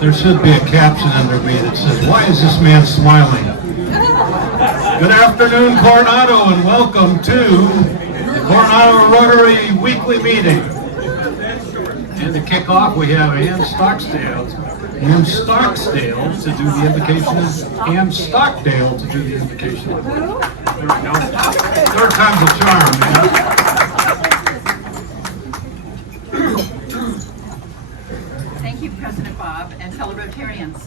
There should be a caption under me that says, "Why is this man smiling?" Good afternoon, Coronado, and welcome to the Coronado Rotary weekly meeting. And to kick off, we have Ann Stockdale to do the invocation. Ann Stockdale to do the invocation. There we go. Third time's a charm, man. Thank you, President Bob and fellow Rotarians.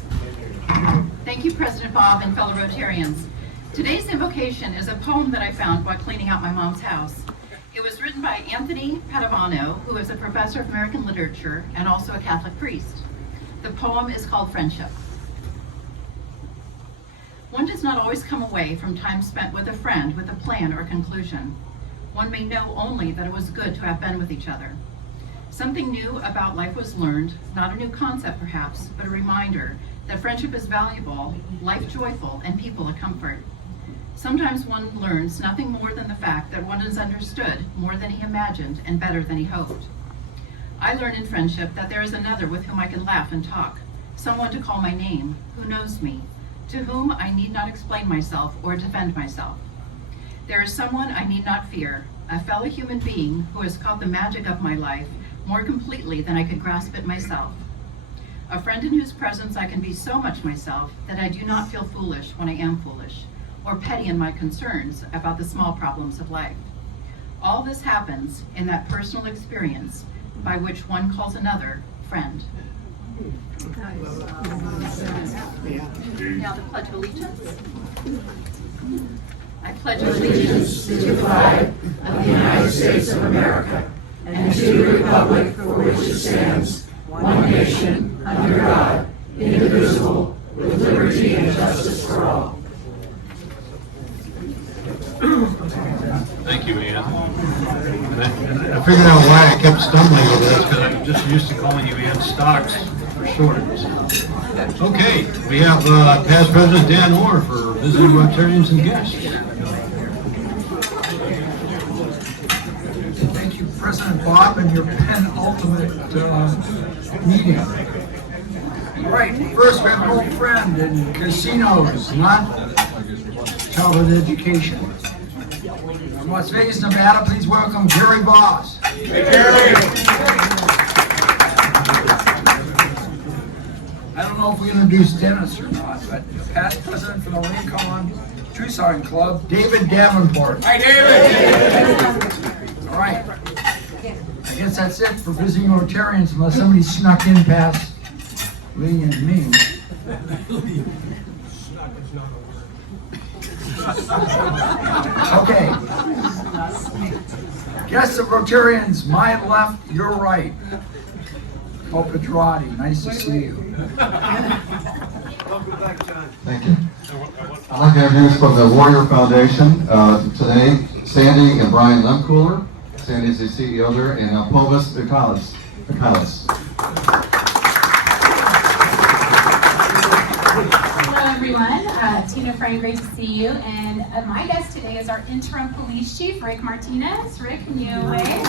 Thank you, President Bob and fellow Rotarians. Today's invocation is a poem that I found while cleaning out my mom's house. It was written by Anthony Padovano, who is a professor of American literature and also a Catholic priest. The poem is called Friendship. One does not always come away from time spent with a friend with a plan or conclusion. One may know only that it was good to have been with each other. Something new about life was learned, not a new concept perhaps, but a reminder that friendship is valuable, life joyful, and people a comfort. Sometimes one learns nothing more than the fact that one is understood more than he imagined and better than he hoped. I learn in friendship that there is another with whom I can laugh and talk, someone to call my name, who knows me, to whom I need not explain myself or defend myself. There is someone I need not fear, a fellow human being who has caught the magic of my life more completely than I could grasp it myself. A friend in whose presence I can be so much myself that I do not feel foolish when I am foolish, or petty in my concerns about the small problems of life. All this happens in that personal experience by which one calls another friend. Now the Pledge of Allegiance. I pledge allegiance to the flag of the United States of America and to the republic for which it stands, one nation, under God, indivisible, with liberty and justice for all. Thank you, Ann. I figured out why I kept stumbling over this, because I'm just used to calling you Ann Stocks for short. Okay, we have past President Dan Orr for visiting Rotarians and guests. Thank you, President Bob, and your penultimate meeting. All right, first we have an old friend in casinos, not childhood education. From Las Vegas, Nevada, please welcome Gary Voss. Hey, Gary! I don't know if we introduced Dennis or not, but the past president for the Lincoln Tucson Club, David Davenport. Hi, David! All right. I guess that's it for visiting Rotarians, unless somebody snuck in past Lee and me. Okay. Guests of Rotarians, my left, your right. Oh, Pedrati, nice to see you. Thank you. I'd like to introduce from the Warrior Foundation today, Sandy and Brian Lemcooler. Sandy's the CEO there, and Povis Vikalis. Hello everyone, Tina Frey, great to see you. And my guest today is our interim police chief, Rick Martinez. Rick, can you wave?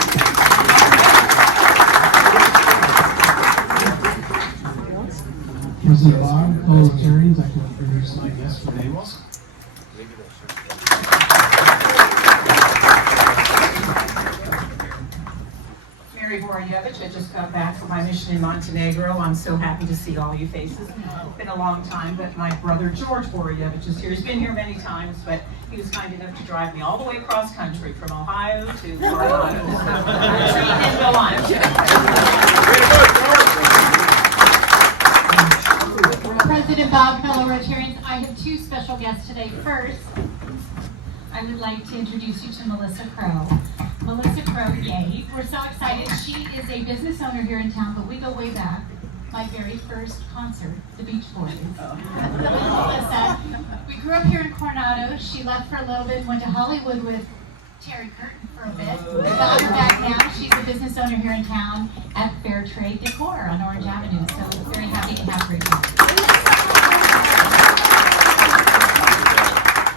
President Bob, fellow Rotarians, I'd like to introduce my guest today. Mary Vorjevich, I just got back from my mission in Montenegro. I'm so happy to see all you faces. It's been a long time, but my brother George Vorjevich is here. He's been here many times, but he was kind enough to drive me all the way across country from Ohio to Coronado. So he didn't go on. President Bob, fellow Rotarians, I have two special guests today. First, I would like to introduce you to Melissa Crow. Melissa Crow, yay. We're so excited. She is a business owner here in town, but we go way back. My very first concert, the Beach Boys. Melissa, we grew up here in Coronado. She left for a little bit, went to Hollywood with Terry Curtin for a bit. We got her back now. She's a business owner here in town at Fair Trade Decor on Orange Avenue. So very happy to have her here.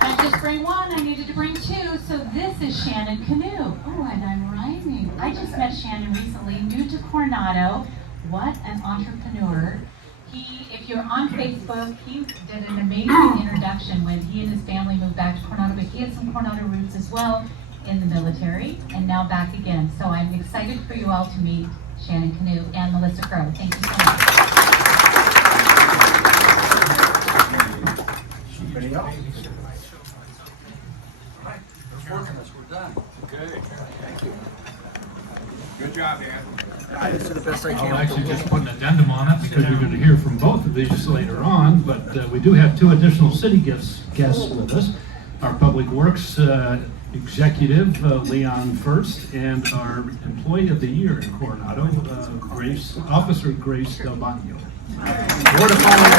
Not just bring one, I needed to bring two. So this is Shannon Canoe. Oh, and I'm rhyming. I just met Shannon recently, new to Coronado. What an entrepreneur. If you're on Facebook, he did an amazing introduction when he and his family moved back to Coronado, but he had some Coronado roots as well in the military and now back again. So I'm excited for you all to meet Shannon Canoe and Melissa Crow. Thank you so much. Anybody else? All right, we're done. Okay. Thank you. Good job, Dan. I did the best I can. I'll actually just put an addendum on it because you're going to hear from both of these later on, but we do have two additional city guests with us. Our Public Works Executive, Leon First, and our Employee of the Year in Coronado, Officer Grace Del Bagno. More to follow.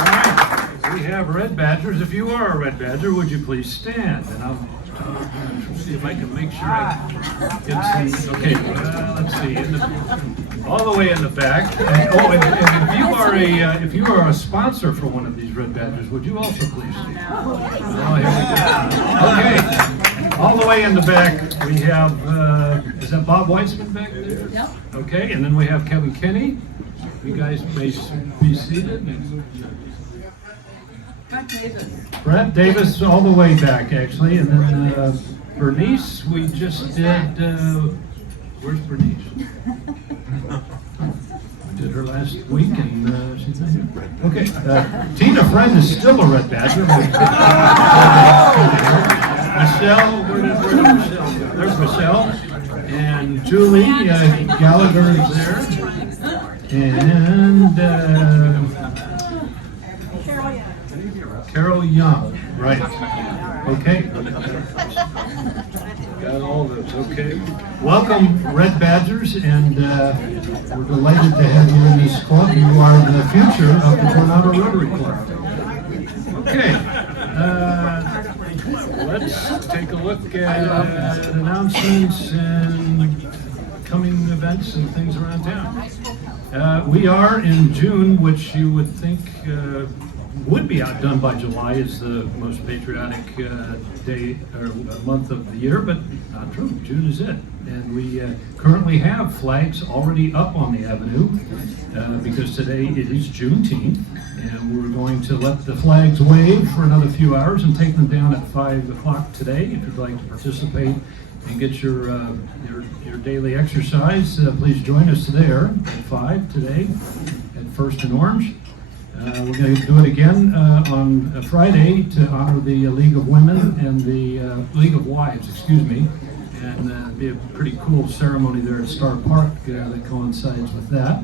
All right, we have Red Badgers. If you are a Red Badger, would you please stand? And I'll see if I can make sure I can see. Okay, let's see. All the way in the back. And if you are a sponsor for one of these Red Badgers, would you also please stand? Oh, here we go. Okay, all the way in the back we have. Is that Bob Weitzman back there? Yep. Okay, and then we have Kevin Kenny. You guys may be seated. Brett Davis all the way back, actually, and then Bernice, we just did, where's Bernice? We did her last week, and she's not here. Okay, Tina Friend is still a Red Badger. Michelle, where did Michelle go? There's Michelle, and Julie Gallagher is there, and Carol Young, right. Okay. Got all those, okay. Welcome, Red Badgers, and we're delighted to have you in this club. You are the future of the Coronado Rotary Club. Okay. Let's take a look at announcements and coming events and things around town. We are in June, which you would think would be outdone by July is the most patriotic day or month of the year, but not true. June is it. And we currently have flags already up on the avenue because today it is Juneteenth, and we're going to let the flags wave for another few hours and take them down at 5 o'clock today. If you'd like to participate and get your daily exercise, please join us there at 5 today at First and Orange. We're going to do it again on Friday to honor the League of Women and the League of Wives, excuse me, and be a pretty cool ceremony there at Star Park that coincides with that.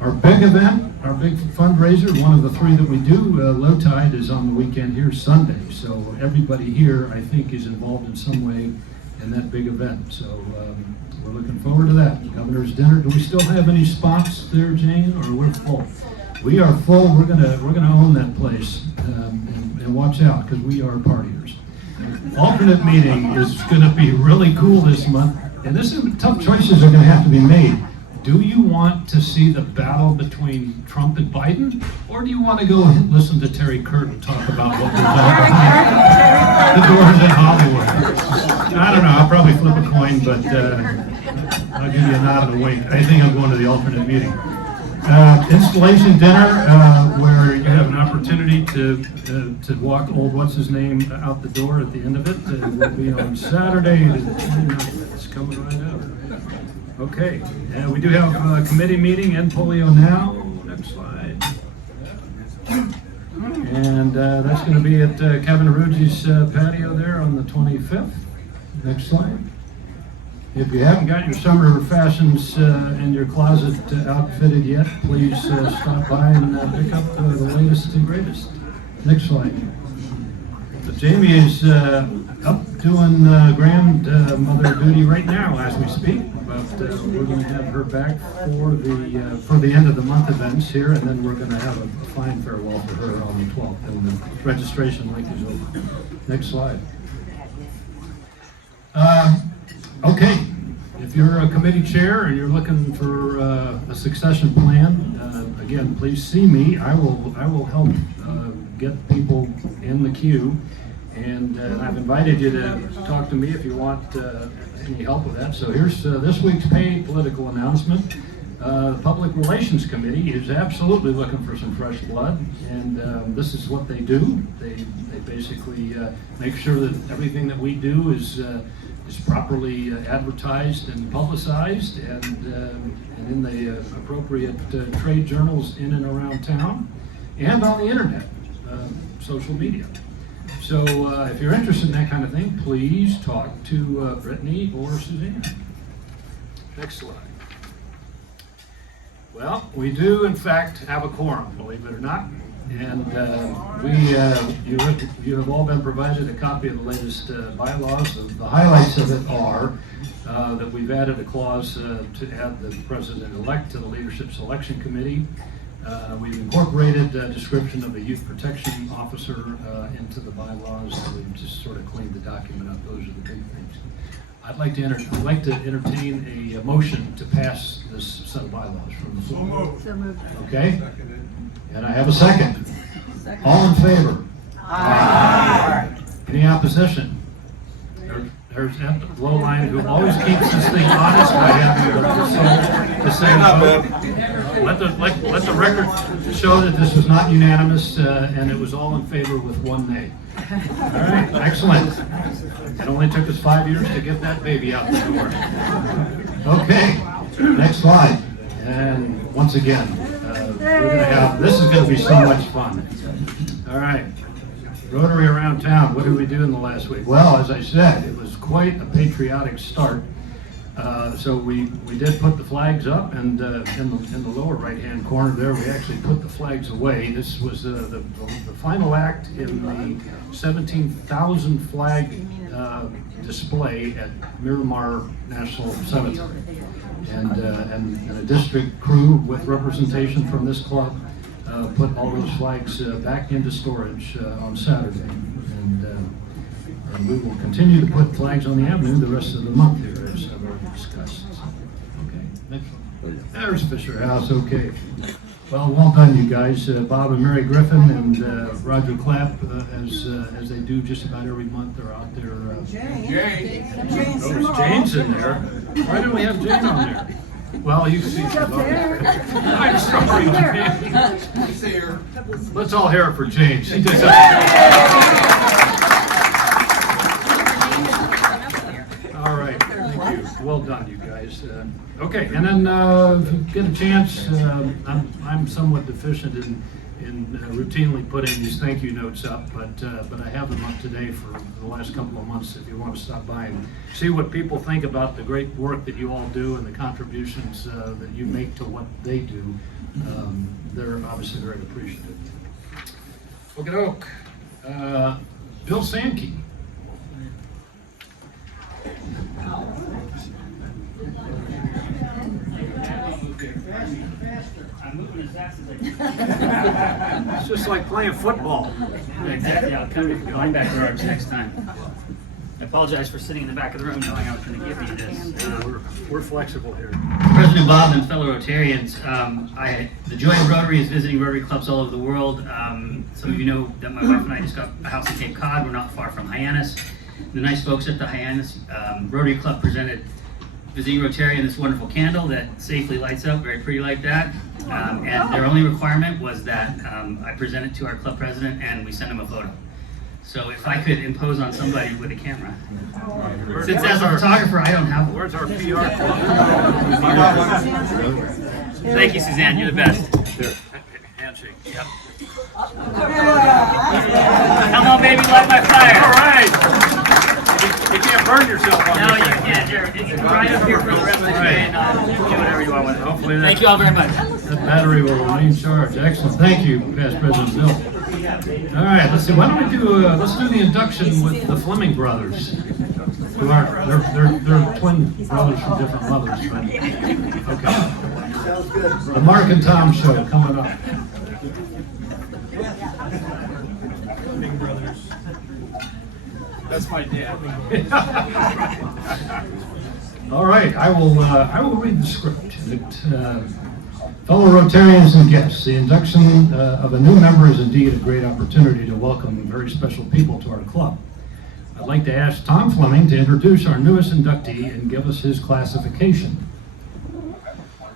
Our big event, our big fundraiser, one of the three that we do, Low Tide, is on the weekend here Sunday. So everybody here, I think, is involved in some way in that big event. So we're looking forward to that. Governor's dinner. Do we still have any spots there, Jane, or we're full? We are full. We're gonna own that place, and watch out because we are partiers. Alternate meeting is going to be really cool this month, and this is tough choices are going to have to be made. Do you want to see the battle between Trump and Biden, or do you want to go and listen to Terry Curtin talk about what we're talking about? The doors in Hollywood. I don't know. I'll probably flip a coin, but I'll give you a nod and a wink. I think I'm going to the alternate meeting. Installation dinner, where you have an opportunity to walk old what's-his-name out the door at the end of it. It will be on Saturday. It's coming right up. Okay, and we do have a committee meeting in Polio now. Next slide. And that's going to be at Kevin Ruggi's patio there on the 25th. Next slide. If you haven't got your summer fashions in your closet outfitted yet, please stop by and pick up the latest and greatest. Next slide. Jamie is up doing grandmother duty right now as we speak, but we're going to have her back for the end of the month events here, and then we're going to have a fine farewell for her on the 12th, and the registration link is over. Next slide. Okay, if you're a committee chair and you're looking for a succession plan, again, please see me. I will help get people in the queue, and I've invited you to talk to me if you want any help with that. So here's this week's paid political announcement. The Public Relations Committee is absolutely looking for some fresh blood, and this is what they do. They basically make sure that everything that we do is properly advertised and publicized, and in the appropriate trade journals in and around town, and on the internet, social media. So if you're interested in that kind of thing, please talk to Brittany or Suzanne. Next slide. Well, we do in fact have a quorum, believe it or not, and you have all been provided a copy of the latest bylaws. The highlights of it are that we've added a clause to add the president-elect to the Leadership Selection Committee. We've incorporated a description of the Youth Protection Officer into the bylaws. We've just sort of cleaned the document up. Those are the big things. I'd like to entertain a motion to pass this set of bylaws from the floor. So moved. Okay? And I have a second. All in favor? Aye. Any opposition? There's Ed Lowline, who always keeps this thing honest by having the same vote. Let the record show that this was not unanimous, and it was all in favor with one nay. All right, excellent. It only took us 5 years to get that baby out the door. Okay, next slide. And once again, this is going to be so much fun. All right, Rotary around town. What did we do in the last week? Well, as I said, it was quite a patriotic start. So we did put the flags up, and in the lower right-hand corner there, we actually put the flags away. This was the final act in the 17,000 flag display at Miramar National Cemetery, and a district crew with representation from this club put all those flags back into storage on Saturday, and we will continue to put flags on the avenue the rest of the month here, as I've already discussed. Okay, next one. There's Fisher House. Okay. Well done, you guys. Bob and Mary Griffin and Roger Clapp, as they do just about every month, they're out there. There's Jane's in there. Why don't we have Jane on there? Well, you can see she's up there. I'm sorry, Jane. Let's all hear it for Jane. She did All right, thank you. Well done, you guys. Okay, and then if you get a chance, I'm somewhat deficient in routinely putting these thank you notes up, but I have them up today for the last couple of months if you want to stop by and see what people think about the great work that you all do and the contributions that you make to what they do. They're obviously very appreciative. Okey-doke. Bill Sankey. It's just like playing football. Exactly. I'll come with linebacker arms next time. I apologize for sitting in the back of the room knowing I was going to give you this. We're flexible here. President Bob and fellow Rotarians, the joy of Rotary is visiting Rotary clubs all over the world. Some of you know that my wife and I just got a house in Cape Cod. We're not far from Hyannis. The nice folks at the Hyannis Rotary Club presented Visiting Rotarian this wonderful candle that safely lights up, very pretty like that. And their only requirement was that I present it to our club president and we send him a photo. So if I could impose on somebody with a camera. Since as a photographer, I don't have one. Where's our PR club? Thank you, Suzanne. You're the best. There. Handshake. Yep. Come on, baby, light my fire. All right. You can't burn yourself on No, this you thing. can't, Jared. You can ride up here for the rest of the day and do whatever you want with it. Hopefully Thank you all very much. that battery will remain charged. Excellent. Thank you, Past President Bill. All right, let's see. Why don't we do let's do the induction with the Fleming brothers. Who are they're twin brothers from different mothers, but okay. The Mark and Tom show coming up. Fleming brothers. That's my dad. All right, I will read the script. Fellow Rotarians and guests, the induction of a new member is indeed a great opportunity to welcome very special people to our club. I'd like to ask Tom Fleming to introduce our newest inductee and give us his classification.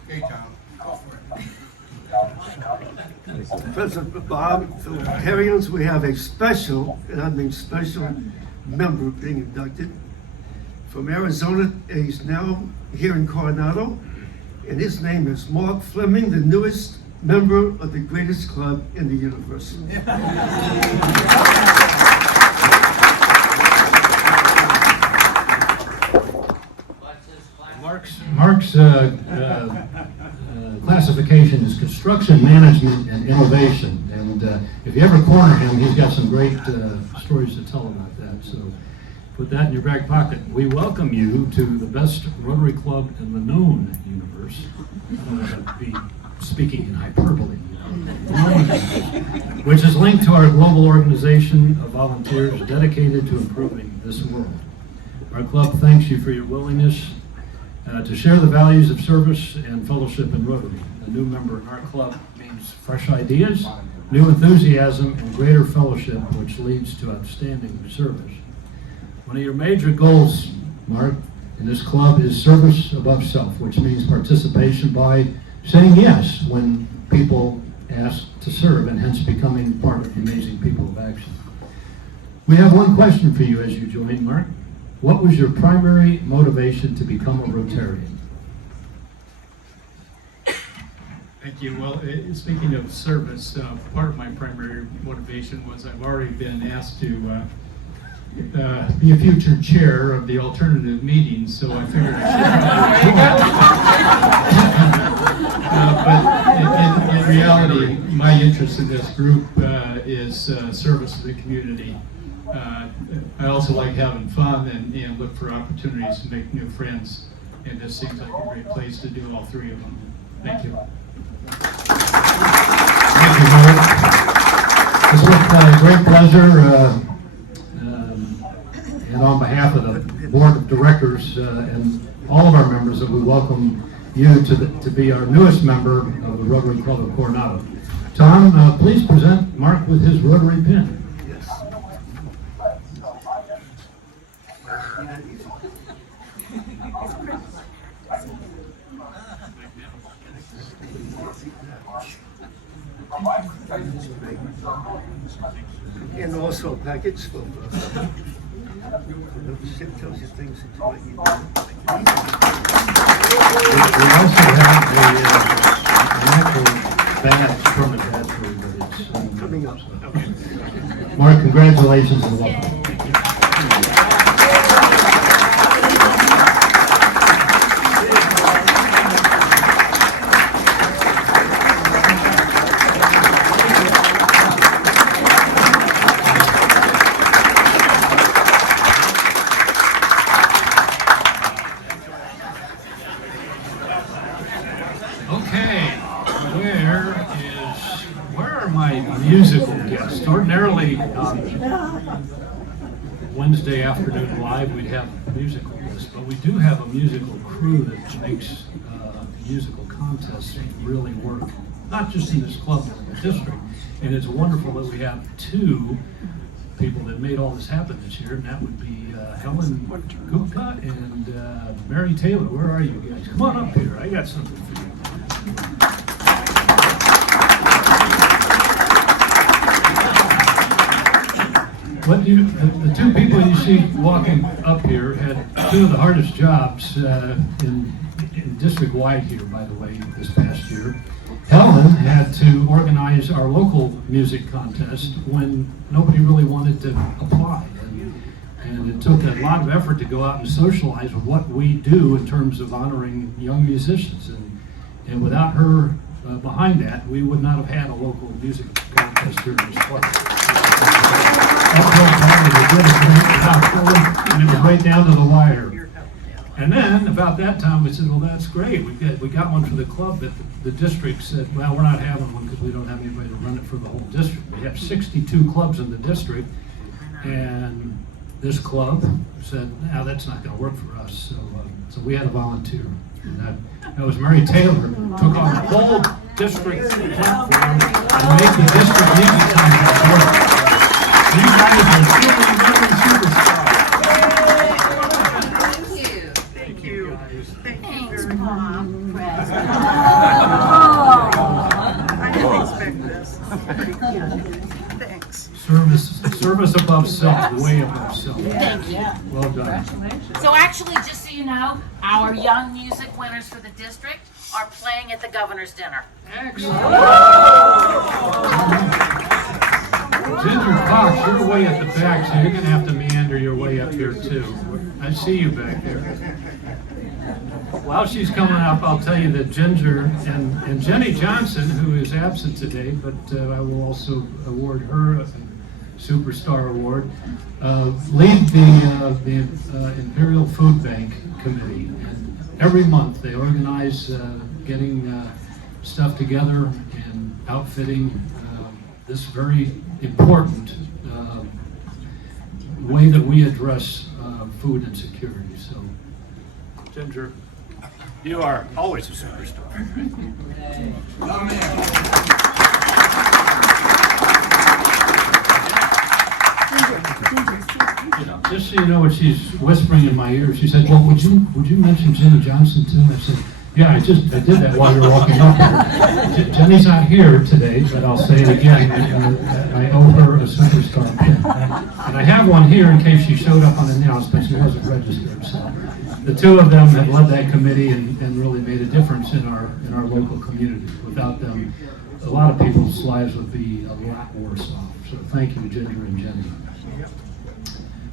Hey, Tom. President Bob, fellow Rotarians, we have a special, and I mean special, member being inducted from Arizona. He's now here in Coronado, and his name is Mark Fleming, the newest member of the greatest club in the universe. Mark's classification is construction management and innovation, and if you ever corner him, he's got some great stories to tell about that. So put that in your back pocket. We welcome you to the best Rotary Club in the known universe. Be speaking in hyperbole, which is linked to our global organization of volunteers dedicated to improving this world. Our club thanks you for your willingness to share the values of service and fellowship in Rotary. A new member in our club means fresh ideas, new enthusiasm, and greater fellowship, which leads to outstanding service. One of your major goals, Mark, in this club is service above self, which means participation by saying yes when people ask to serve, and hence becoming part of the amazing people of action. We have one question for you as you join, Mark. What was your primary motivation to become a Rotarian? Thank you. Well, speaking of service, part of my primary motivation was I've already been asked to be a future chair of the alternative meetings, so I figured I should. But in reality, my interest in this group is service to the community. I also like having fun and look for opportunities to make new friends, and this seems like a great place to do all three of them. Thank you. Thank you, Mark. It's with great pleasure, and on behalf of the Board of Directors and all of our members, that we welcome you to be our newest member of the Rotary Club of Coronado. Tom, please present Mark with his Rotary pin. And also a package of tells you things that you might need. We also have an actual badge, permanent badge for you, but it's Coming up. Mark, congratulations and welcome. Where are my musical guests? Ordinarily, Wednesday afternoon live, we'd have musical guests, but we do have a musical crew that makes musical contests really work, not just in this club, but in the district. And it's wonderful that we have two people that made all this happen this year, and that would be Helen Gupta and Mary Taylor. Where are you guys? Come on up here. I got something for you. The two people you see walking up here had two of the hardest jobs in district-wide here, by the way, this past year. Helen had to organize our local music contest when nobody really wanted to apply. And it took a lot of effort to go out and socialize what we do in terms of honoring young musicians. And without her behind that, we would not have had a local music contest here in this place. And it was right down to the wire. And then about that time we said, well, that's great. We got one for the club, but the district said, well, we're not having one because we don't have anybody to run it for the whole district. We have 62 clubs in the district, and this club said, no, that's not going to work for us. So we had a volunteer. And that was Mary Taylor, who took on the whole district platform and made the district music contest work. You guys are truly superstars. Thank you. Thank you Thanks, very much. Mom. I didn't expect this. Thanks. Service above self, way above self. Well done. So actually, just so you know, our young music winners for the district are playing at the governor's dinner. Ginger Cox, you're way at the back, so you're gonna have to meander your way up here too. I see you back there. While she's coming up, I'll tell you that Ginger and Jenny Johnson, who is absent today, but I will also award her a Superstar Award, lead the Imperial Food Bank Committee. And every month they organize getting stuff together and outfitting this very important way that we address food insecurity. So, Ginger, you are always a superstar. Just so you know what she's whispering in my ear, she said, "Well, would you mention Jenny Johnson too?" I said, "Yeah, I did that while you were walking up here." Jenny's not here today, but I'll say it again. I owe her a Superstar pin, and I have one here in case she showed up unannounced, but she wasn't registered. So the two of them have led that committee and really made a difference in our local community. Without them, a lot of people's lives would be a lot worse off. So thank you, Ginger and Jenny.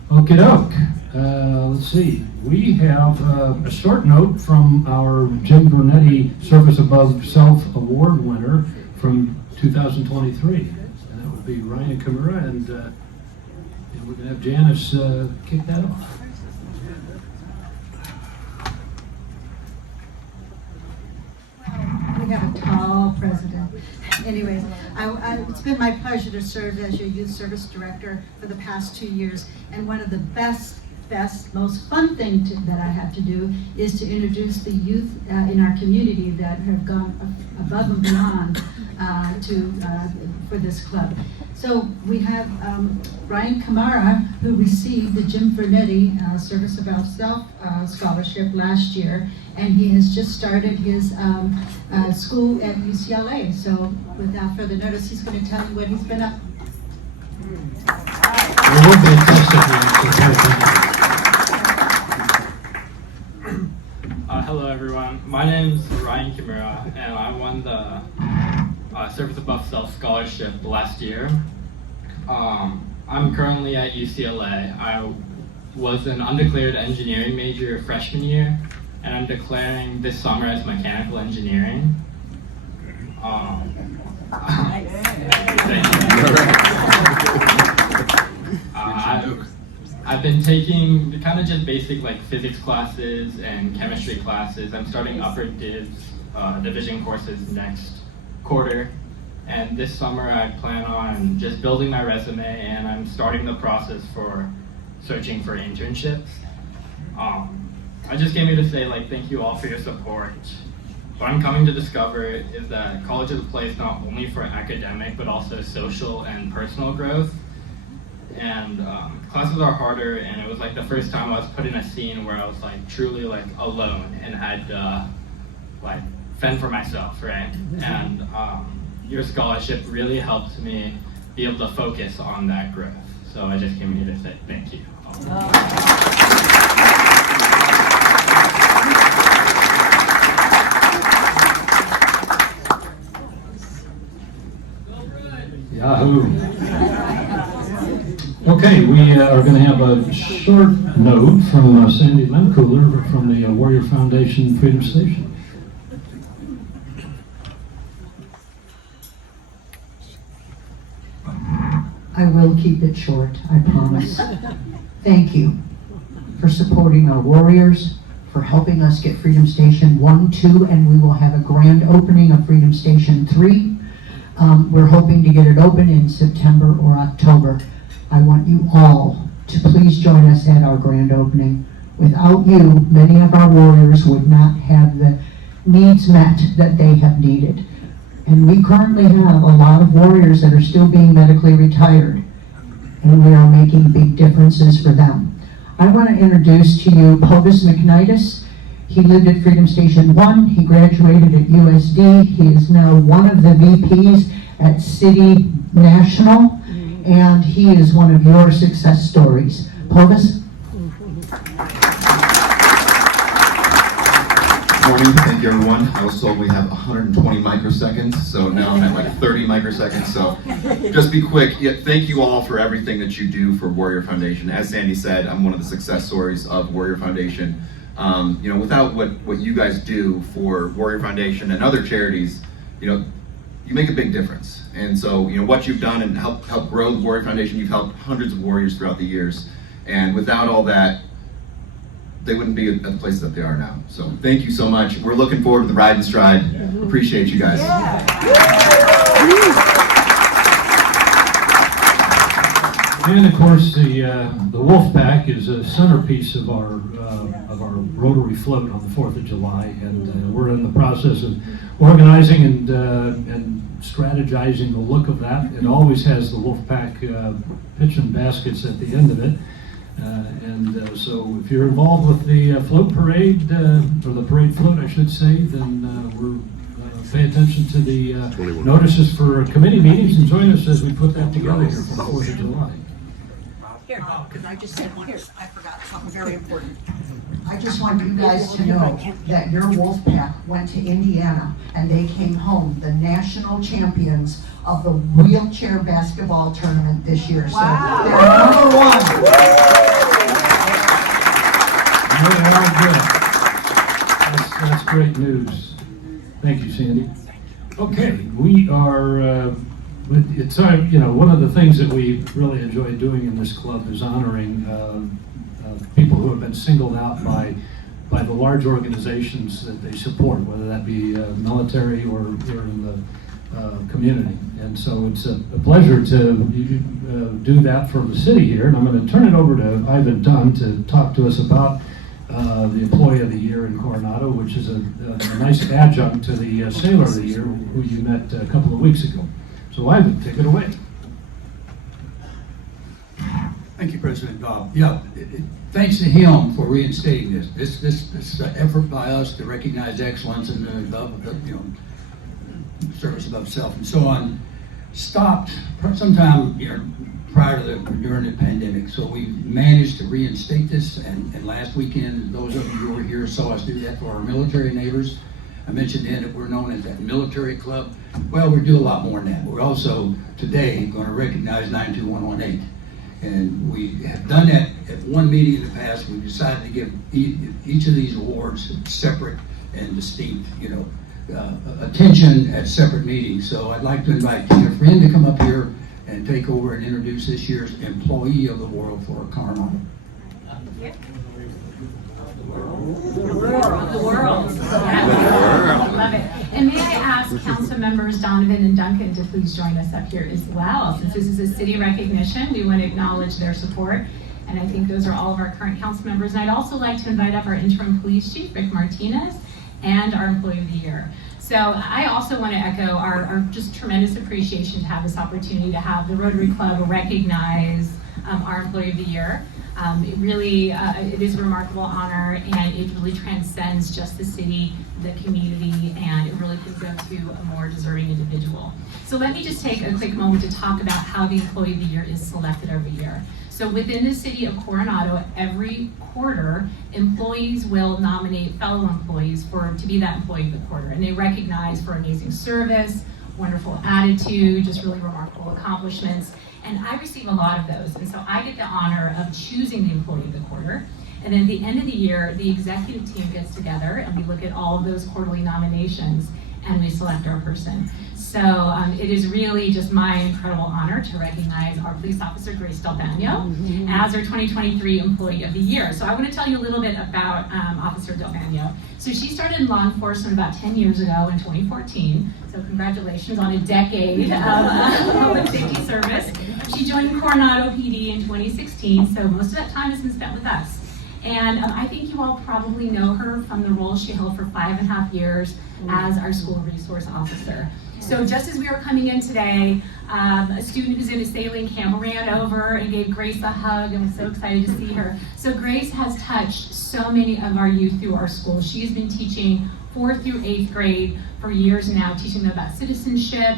Okie doke. Let's see. We have a short note from our Jim Vernetti Service Above Self Award winner from 2023. And that would be Ryan Kimura, and we're going to have Janice kick that off. We have a tall president. Anyways, it's been my pleasure to serve as your youth service director for the past 2 years, and one of the best, most fun thing that I have to do is to introduce the youth in our community that have gone above and beyond for this club. So we have Ryan Kimura, who received the Jim Vernetti Service About Self Scholarship last year, and he has just started his school at UCLA. So without further notice, he's going to tell you what he's been up. There will be a testimony. Hello everyone, my name is Ryan Kimura, and I won the Service Above Self Scholarship last year. I'm currently at UCLA. I was an undeclared engineering major freshman year, and I'm declaring this summer as mechanical engineering. I've been taking the kind of just basic like physics classes and chemistry classes. I'm starting upper division courses next quarter. And this summer I plan on just building my resume, and I'm starting the process for searching for internships. I just came here to say thank you all for your support. What I'm coming to discover is that college is a place not only for academic but also social and personal growth. And classes are harder, and it was the first time I was put in a scene where I was truly alone and had to fend for myself, right? And your scholarship really helped me be able to focus on that growth. So I just came here to say thank you. Yahoo! Okay, we are going to have a short note from Sandy Lemcooler from the Warrior Foundation Freedom Station. I will keep it short, I promise. Thank you for supporting our warriors, for helping us get Freedom Station 1, 2, and we will have a grand opening of Freedom Station 3. We're hoping to get it open in September or October. I want you all to please join us at our grand opening. Without you, many of our warriors would not have the needs met that they have needed. And we currently have a lot of warriors that are still being medically retired, and we are making big differences for them. I want to introduce to you Povis McNitus. He lived at Freedom Station 1, he graduated at USD, he is now one of the VPs at City national, and he is one of your success stories. Povis? Morning, thank you everyone. I was told we have 120 microseconds, so now I'm at like 30 microseconds, so just be quick. Yeah, thank you all for everything that you do for Warrior Foundation. As Sandy said, I'm one of the success stories of Warrior Foundation. You know, without what you guys do for Warrior Foundation and other charities, you know, you make a big difference. And so, you know, what you've done and help grow the Warrior Foundation, you've helped hundreds of warriors throughout the years. And without all that, they wouldn't be at the places that they are now. So thank you so much. We're looking forward to the ride and stride. Appreciate you guys. And of course, the Wolf Pack is a centerpiece of our Rotary float on the 4th of July, and we're in the process of organizing and strategizing the look of that. It always has the Wolf Pack pitching baskets at the end of it. So if you're involved with the float parade, or the parade float, I should say, then pay attention to the notices for committee meetings and join us as we put that together here for the 4th of July. Here, because I just said, here, I forgot something very important. I just want you guys to know that your Wolf Pack went to Indiana and they came home the national champions of the wheelchair basketball tournament this year. Wow. So they're number one. That's great news. Thank you, Sandy. Okay, we are, it's you know, one of the things that we really enjoy doing in this club is honoring people who have been singled out by the large organizations that they support, whether that be military or here in the community. And so it's a pleasure to do that for the city here. And I'm going to turn it over to Ivan Dunn to talk to us about the Employee of the Year in Coronado, which is a nice adjunct to the Sailor of the Year, who you met a couple of weeks ago. So Ivan, take it away. Thank you, President Bob. Yeah, thanks to him for reinstating this. This effort by us to recognize excellence and service above self and so on stopped sometime prior to during the pandemic. So we managed to reinstate this, and last weekend, those of you who were here saw us do that for our military neighbors. I mentioned then that we're known as that military club. Well, we do a lot more than that. We're also today going to recognize 92118. And we have done that at one meeting in the past. We decided to give each of these awards separate and distinct, attention at separate meetings. So I'd like to invite Tina Friend to come up here and take over and introduce this year's Employee of the World for Coronado. The world. Yeah. Love it. And may I ask Council Members Donovan and Duncan to please join us up here as well. Since this is a city recognition, we want to acknowledge their support. And I think those are all of our current council members. And I'd also like to invite up our interim police chief, Rick Martinez, and our Employee of the Year. So I also want to echo our just tremendous appreciation to have this opportunity to have the Rotary Club recognize our Employee of the Year. It really, it is a remarkable honor, and it really transcends just the city, the community, and it really puts them to a more deserving individual. So let me just take a quick moment to talk about how the Employee of the Year is selected every year. So within the city of Coronado, every quarter, employees will nominate fellow employees to be that Employee of the Quarter, and they recognize for amazing service, wonderful attitude, just really remarkable accomplishments. And I receive a lot of those, and so I get the honor of choosing the Employee of the Quarter. And then at the end of the year, the executive team gets together and we look at all of those quarterly nominations and we select our person. So it is really just my incredible honor to recognize our police officer, Grace Del Bagno, as our 2023 Employee of the Year. So I want to tell you a little bit about Officer Del Bagno. So she started in law enforcement about 10 years ago in 2014. So congratulations on a decade of public safety service. She joined Coronado PD in 2016, so most of that time has been spent with us. And I think you all probably know her from the role she held for 5.5 years as our school resource officer. So just as we were coming in today, a student who's in a sailing camp ran over and gave Grace a hug and was so excited to see her. So Grace has touched so many of our youth through our school. She's been teaching 4th through 8th grade for years now, teaching them about citizenship,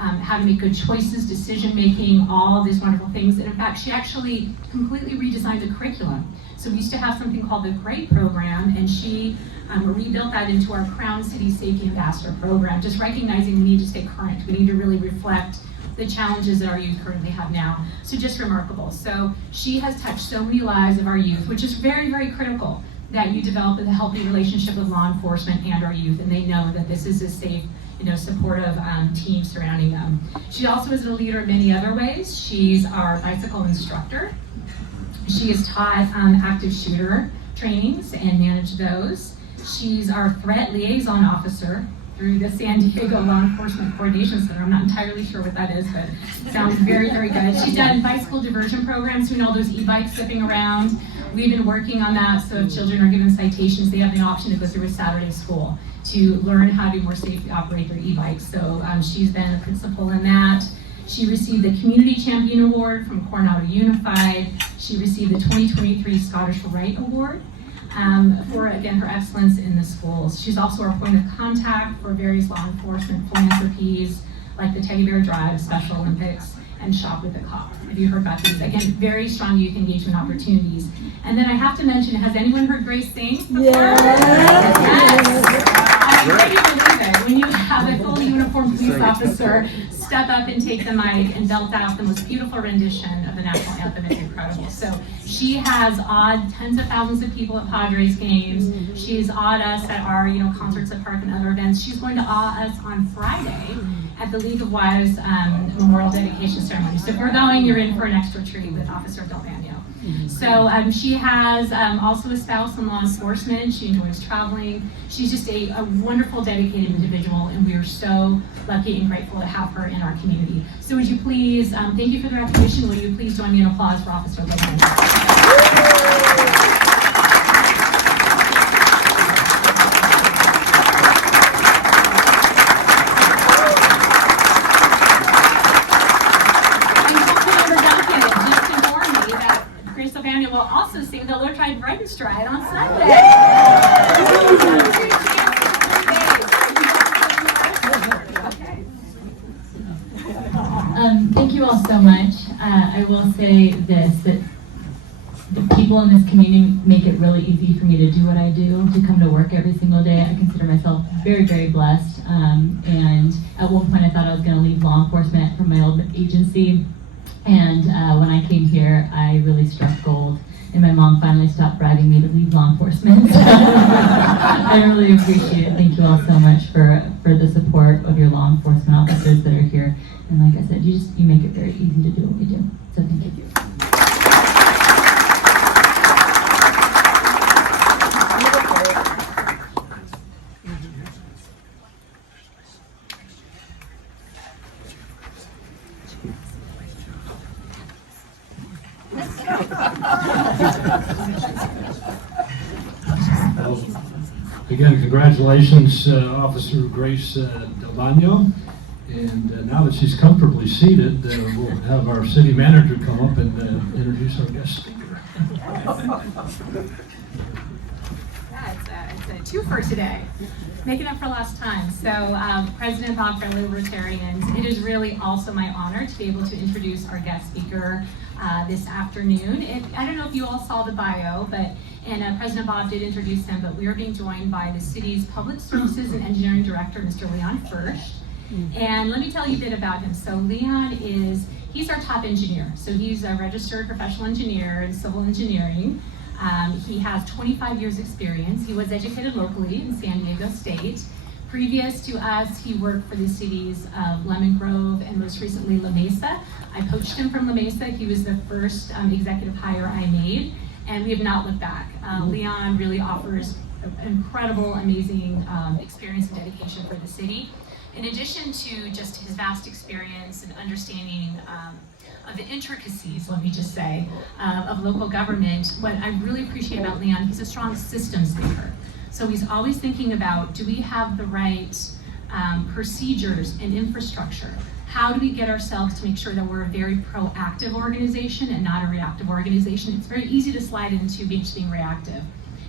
how to make good choices, decision making, all of these wonderful things. And in fact, she actually completely redesigned the curriculum. So we used to have something called the GREAT program, and she rebuilt that into our Crown City Safety Ambassador program, just recognizing we need to stay current. We need to really reflect the challenges that our youth currently have now. So just remarkable. So she has touched so many lives of our youth, which is very, very critical that you develop a healthy relationship with law enforcement and our youth, and they know that this is a safe, supportive team surrounding them. She also is a leader in many other ways. She's our bicycle instructor. She has taught active shooter trainings and managed those. She's our threat liaison officer through the San Diego Law Enforcement Coordination Center. I'm not entirely sure what that is, but it sounds very, very good. She's done bicycle diversion programs, all those e-bikes zipping around. We've been working on that, so if children are given citations, they have the option to go through a Saturday school to learn how to more safely operate their e-bikes. So she's been a principal in that. She received the Community Champion Award from Coronado Unified. She received the 2023 Scottish Rite Award for, again, her excellence in the schools. She's also our point of contact for various law enforcement philanthropies, like the Teddy Bear Drive, Special Olympics, and Shop with the Cop. Have you heard about these? Again, very strong youth engagement opportunities. And then I have to mention, has anyone heard Grace sing before? Yes. I really believe it. When you have a fully uniformed police officer step up and take the mic and belt out the most beautiful rendition of the national anthem, it's incredible. So she has awed tens of thousands of people at Padres games. She's awed us at our concerts at Park and other events. She's going to awe us on Friday at the League of Wives Memorial Dedication Ceremony. So if you're going, you're in for an extra treat with Officer Del Bagno. So she has also a spouse in law enforcement. She enjoys traveling. She's just a wonderful, dedicated individual, and we are so lucky and grateful to have her in our community. So would you please, thank you for the recognition, will you please join me in applause for Officer Del Bagno? Will also sing the Low Tide Bread and Stride on Sunday. Thank you all so much. I will say this, that the people in this community make it really easy for me to do what I do, to come to work every single day. I consider myself very, very blessed. And at one point I thought I was going to leave law enforcement from my old agency. And when I came here, I really struck gold. And my mom finally stopped bribing me to leave law enforcement. I really appreciate it. Thank you all so much for the support of your law enforcement officers that are here. And like I said, you make it very easy to do what we do. So thank you. Again, congratulations, Officer Grace Del Bagno. And now that she's comfortably seated, we'll have our city manager come up and introduce our guest speaker. Yeah, it's a twofer today. Making up for last time. So, President Bob Friendly Rotarians, it is really also my honor to be able to introduce our guest speaker this afternoon. I don't know if you all saw the bio, and President Bob did introduce him, but we are being joined by the city's Public Services and Engineering Director, Mr. Leon Furst. And let me tell you a bit about him. So Leon he's our top engineer. So he's a registered professional engineer in civil engineering. He has 25 years experience. He was educated locally in San Diego State. Previous to us, he worked for the cities of Lemon Grove and most recently La Mesa. I poached him from La Mesa. He was the first executive hire I made, and we have not looked back. Leon really offers incredible, amazing experience and dedication for the city. In addition to just his vast experience and understanding of the intricacies, let me just say, of local government, what I really appreciate about Leon, he's a strong systems thinker. So he's always thinking about, do we have the right procedures and infrastructure? How do we get ourselves to make sure that we're a very proactive organization and not a reactive organization? It's very easy to slide into being reactive.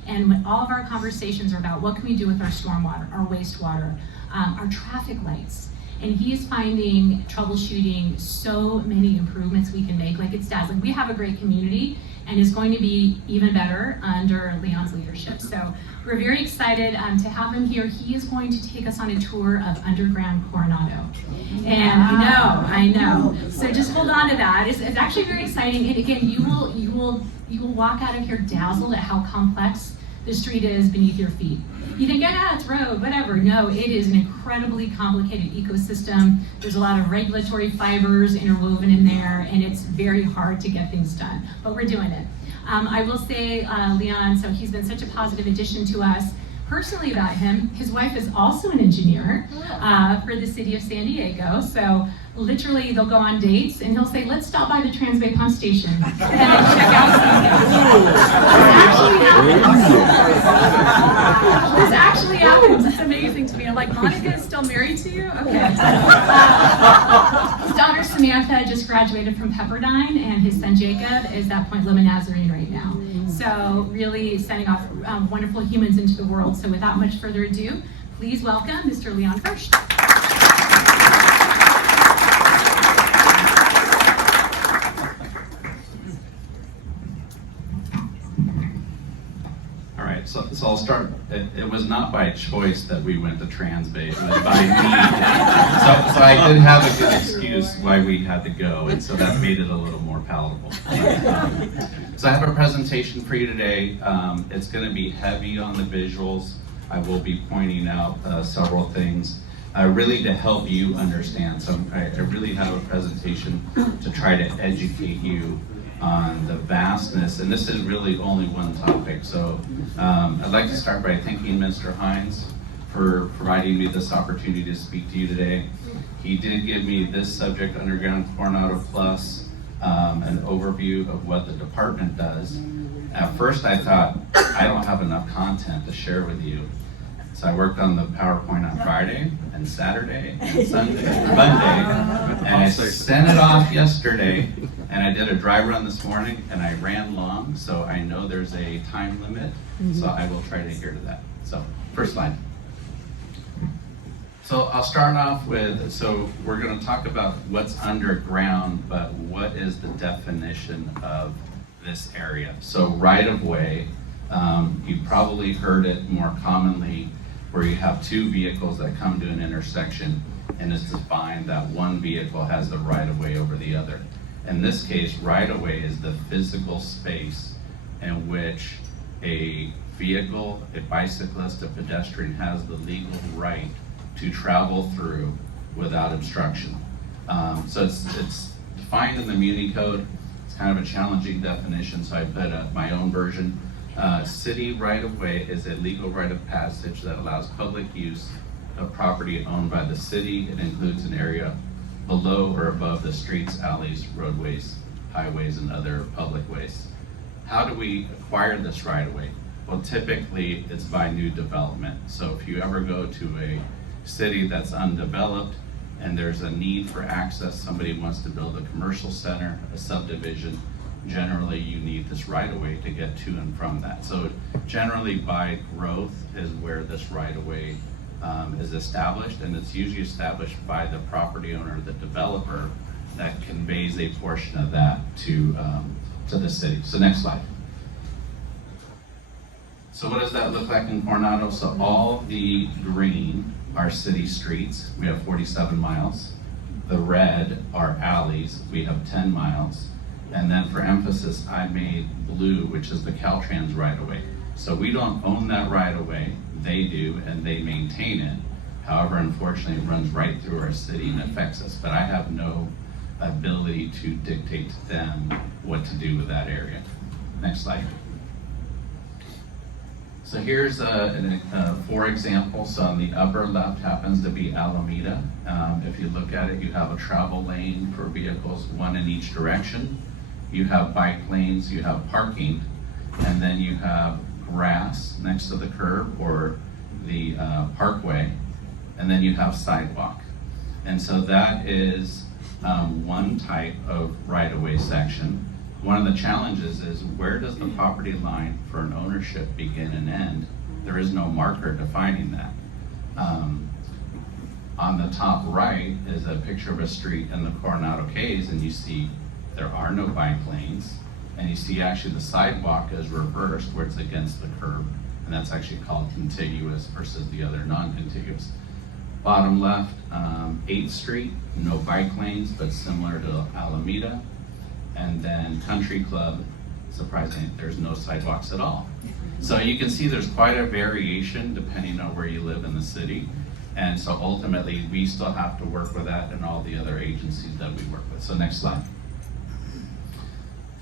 And when all of our conversations are about what can we do with our stormwater, our wastewater, our traffic lights. and he's finding troubleshooting so many improvements we can make. Like, it's dazzling. We have a great community, and it's going to be even better under Leon's leadership. So we're very excited to have him here. He is going to take us on a tour of underground Coronado. And I know. So just hold on to that. It's actually very exciting. And again, you will walk out of here dazzled at how complex the street is beneath your feet. You think, yeah, it's road, whatever. No, it is an incredibly complicated ecosystem. There's a lot of regulatory fibers interwoven in there, and it's very hard to get things done, but we're doing it. I will say, Leon, so he's been such a positive addition to us. Personally about him, his wife is also an engineer for the city of San Diego. So literally they'll go on dates and he'll say, let's stop by the Transbay pump station and check out something. This actually happens. It's amazing to me. I'm like, Monica is still married to you? Okay. His daughter Samantha just graduated from Pepperdine, and his son Jacob is at Point Loma Nazarene right now. So really sending off wonderful humans into the world. So without much further ado, please welcome Mr. Leon First. All right, so I'll start. It was not by choice that we went to Transbay, it was by need. So I did have a good excuse why we had to go, and so that made it a little more palatable. So I have a presentation for you today. It's going to be heavy on the visuals. I will be pointing out several things, really to help you understand. So I really have a presentation to try to educate you on the vastness, and this is really only one topic. So I'd like to start by thanking Mr. Hines for providing me this opportunity to speak to you today. He did give me this subject, Underground Coronado Plus, an overview of what the department does. At first I thought, I don't have enough content to share with you. So I worked on the PowerPoint on Friday and Saturday and Sunday, Monday, and I sent it off yesterday, and I did a dry run this morning, and I ran long, so I know there's a time limit, so I will try to adhere to that. So, first slide. So I'll start off with, so we're going to talk about what's underground, but what is the definition of this area? So right of way, you've probably heard it more commonly where you have two vehicles that come to an intersection, and it's defined that one vehicle has the right of way over the other. In this case, right of way is the physical space in which a vehicle, a bicyclist, a pedestrian has the legal right to travel through without obstruction. So it's defined in the Muni Code. It's kind of a challenging definition, so I put my own version. City right-of-way is a legal right of passage that allows public use of property owned by the city. It includes an area below or above the streets, alleys, roadways, highways, and other public ways. How do we acquire this right-of-way? Well, typically it's by new development. So if you ever go to a city that's undeveloped and there's a need for access, somebody wants to build a commercial center, a subdivision, generally you need this right-of-way to get to and from that. So generally by growth is where this right-of-way is established, and it's usually established by the property owner, the developer, that conveys a portion of that to the city. So next slide. So what does that look like in Coronado? So all the green are city streets. We have 47 miles. The red are alleys. We have 10 miles. And then for emphasis, I made blue, which is the Caltrans right-of-way. So we don't own that right-of-way. They do, and they maintain it. However, unfortunately, it runs right through our city and affects us. But I have no ability to dictate to them what to do with that area. Next slide. So here's four examples. So on the upper left happens to be Alameda. If you look at it, you have a travel lane for vehicles, one in each direction. You have bike lanes, you have parking, and then you have grass next to the curb or the parkway, and then you have sidewalk. And so that is one type of right-of-way section. One of the challenges is, where does the property line for an ownership begin and end? There is no marker defining that. On the top right is a picture of a street in the Coronado Cays, and you see there are no bike lanes, and you see actually the sidewalk is reversed where it's against the curb, and that's actually called contiguous versus the other non-contiguous. Bottom left, 8th Street, no bike lanes, but similar to Alameda. And then Country Club, surprisingly, there's no sidewalks at all. So you can see there's quite a variation depending on where you live in the city. And so ultimately, we still have to work with that and all the other agencies that we work with. So next slide.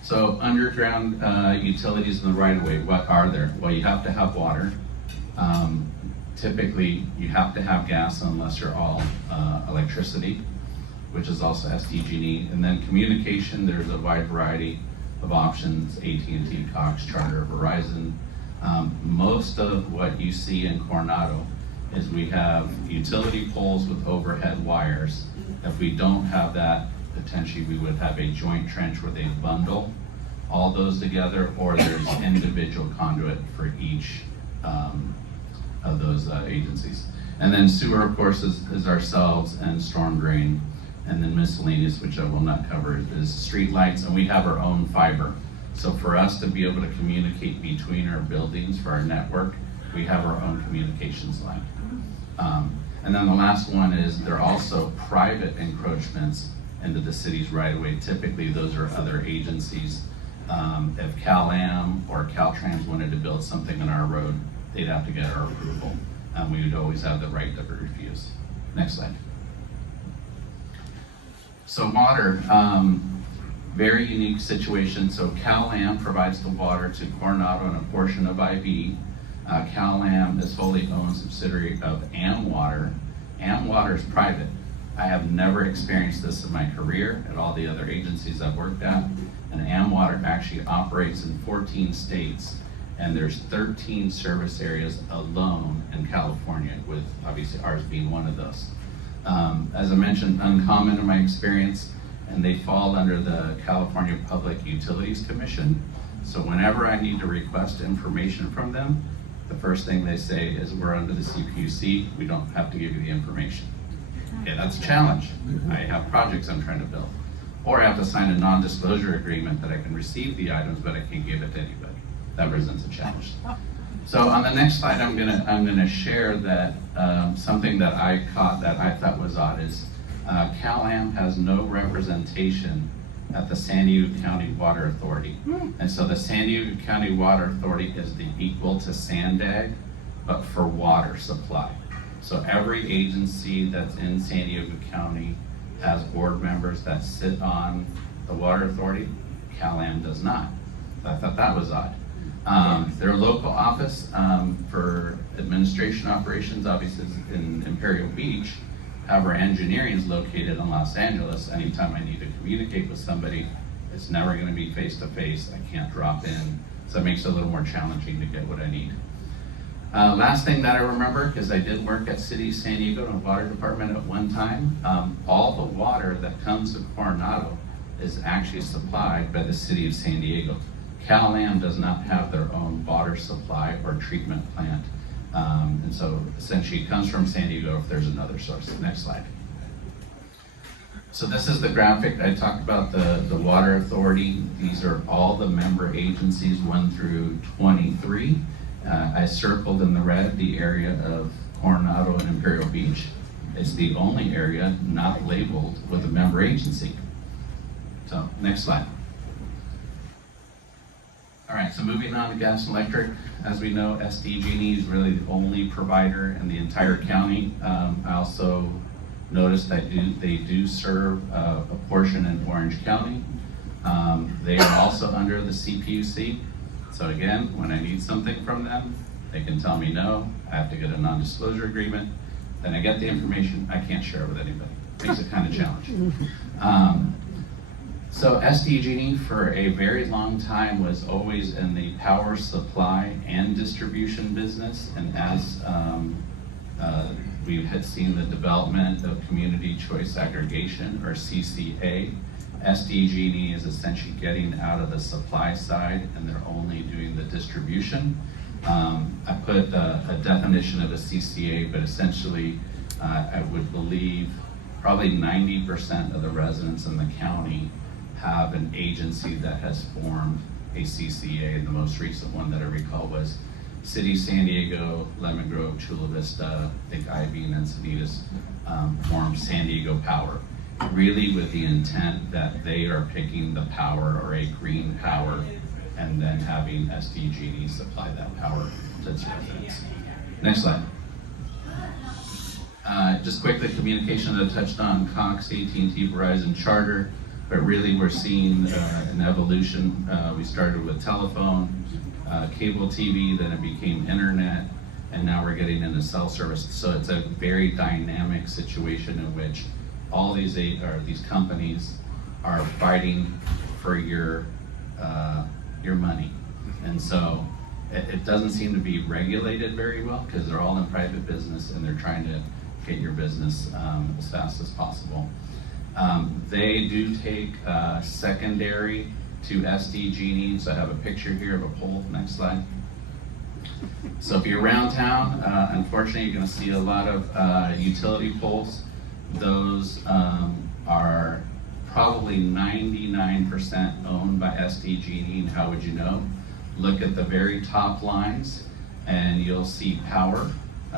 So underground utilities in the right of way, what are there? Well, you have to have water. Typically, you have to have gas unless you're all electricity, which is also SDG&E. And then communication, there's a wide variety of options, AT&T, Cox, Charter, Verizon. Most of what you see in Coronado is we have utility poles with overhead wires. If we don't have that, potentially we would have a joint trench where they bundle all those together, or there's individual conduit for each of those agencies. And then sewer, of course, is ourselves, and storm drain, and then miscellaneous, which I will not cover, is street lights, and we have our own fiber. So for us to be able to communicate between our buildings for our network, we have our own communications line. And then the last one is there are also private encroachments into the city's right-of-way. Typically, those are other agencies. If Cal-Am or Caltrans wanted to build something on our road, they'd have to get our approval. And we would always have the right to refuse. Next slide. So water, very unique situation. So Cal-Am provides the water to Coronado and a portion of IB. Cal-Am is wholly owned subsidiary of AmWater. AmWater is private. I have never experienced this in my career at all the other agencies I've worked at. And AmWater actually operates in 14 states, and there's 13 service areas alone in California, with obviously ours being one of those. As I mentioned, uncommon in my experience, and they fall under the California Public Utilities Commission. So whenever I need to request information from them, the first thing they say is, we're under the CPUC, we don't have to give you the information. Okay, that's a challenge. I have projects I'm trying to build. Or I have to sign a non-disclosure agreement that I can receive the items, but I can't give it to anybody. That presents a challenge. So on the next slide, I'm gonna share that something that I caught that I thought was odd is Cal-Am has no representation at the San Diego County Water Authority. And so the San Diego County Water Authority is the equal to SANDAG, but for water supply. So every agency that's in San Diego County has board members that sit on the Water Authority. Cal-Am does not. I thought that was odd. Their local office for administration operations, obviously, is in Imperial Beach. However, engineering is located in Los Angeles. Anytime I need to communicate with somebody, it's never going to be face-to-face. I can't drop in. So it makes it a little more challenging to get what I need. Last thing that I remember, because I did work at City of San Diego in a water department at one time, all the water that comes to Coronado is actually supplied by the City of San Diego. Cal-Am does not have their own water supply or treatment plant. And so essentially it comes from San Diego if there's another source. Next slide. So this is the graphic. I talked about the Water Authority. These are all the member agencies 1 through 23. I circled in the red the area of Coronado and Imperial Beach. It's the only area not labeled with a member agency. So next slide. All right, so moving on to gas and electric. As we know, SDG&E is really the only provider in the entire county. I also noticed that they do serve a portion in Orange County. They are also under the CPUC. So again, when I need something from them, they can tell me no. I have to get a non-disclosure agreement. Then I get the information, I can't share it with anybody. Makes it kind of challenging. So SDG&E for a very long time was always in the power supply and distribution business, and as we had seen the development of community choice aggregation, or CCA, SDG&E is essentially getting out of the supply side and they're only doing the distribution. I put a definition of a CCA, but essentially I would believe probably 90% of the residents in the county have an agency that has formed a CCA. The most recent one that I recall was City San Diego, Lemon Grove, Chula Vista, I think Ivy and Encinitas formed San Diego Power, really with the intent that they are picking the power or a green power and then having SDG&E supply that power to its residents. Next slide. Just quickly, communication that I touched on, Cox, AT&T, Verizon, Charter, but really we're seeing an evolution. We started with telephone, cable TV, then it became internet, and now we're getting into cell service. So it's a very dynamic situation in which all these companies are fighting for your money. And so it doesn't seem to be regulated very well because they're all in private business and they're trying to get your business as fast as possible. They do take secondary to SDG&E, so I have a picture here of a pole. Next slide. So if you're around town, unfortunately you're going to see a lot of utility poles. Those are probably 99% owned by SDG&E, and how would you know? Look at the very top lines and you'll see power.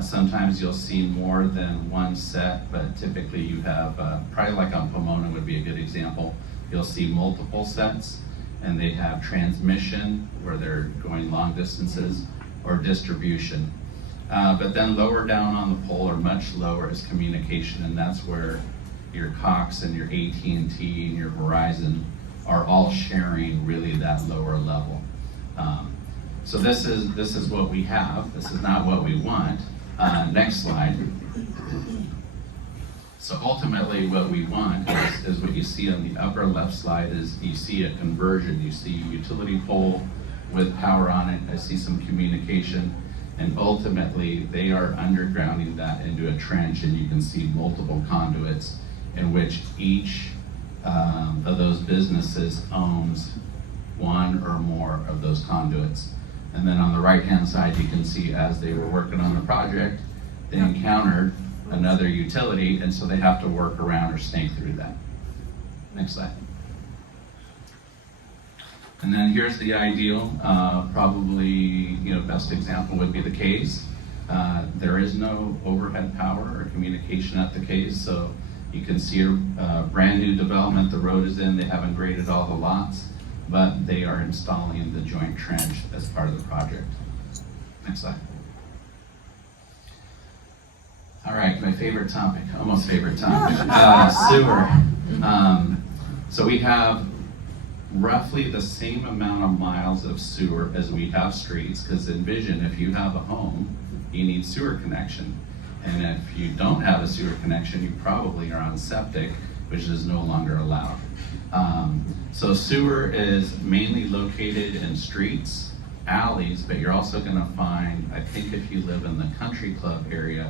Sometimes you'll see more than one set, but typically you have, probably like on Pomona would be a good example, you'll see multiple sets, and they have transmission where they're going long distances, or distribution. But then lower down on the pole, or much lower, is communication, and that's where your Cox and your AT&T and your Verizon are all sharing really that lower level. So this is what we have. This is not what we want. Next slide. So ultimately what we want is what you see on the upper left slide is you see a conversion. You see a utility pole with power on it. I see some communication, and ultimately they are undergrounding that into a trench, and you can see multiple conduits in which each of those businesses owns one or more of those conduits. And then on the right-hand side, you can see as they were working on the project, they encountered another utility, and so they have to work around or snake through that. Next slide. And then here's the ideal, probably, best example would be the K's. There is no overhead power or communication at the K's, so you can see a brand new development the road is in. They haven't graded all the lots, but they are installing the joint trench as part of the project. Next slide. All right, my favorite topic, almost favorite topic, sewer. So we have roughly the same amount of miles of sewer as we have streets, because envision if you have a home, you need sewer connection. And if you don't have a sewer connection, you probably are on septic, which is no longer allowed. So sewer is mainly located in streets, alleys, but you're also gonna find, I think if you live in the country club area,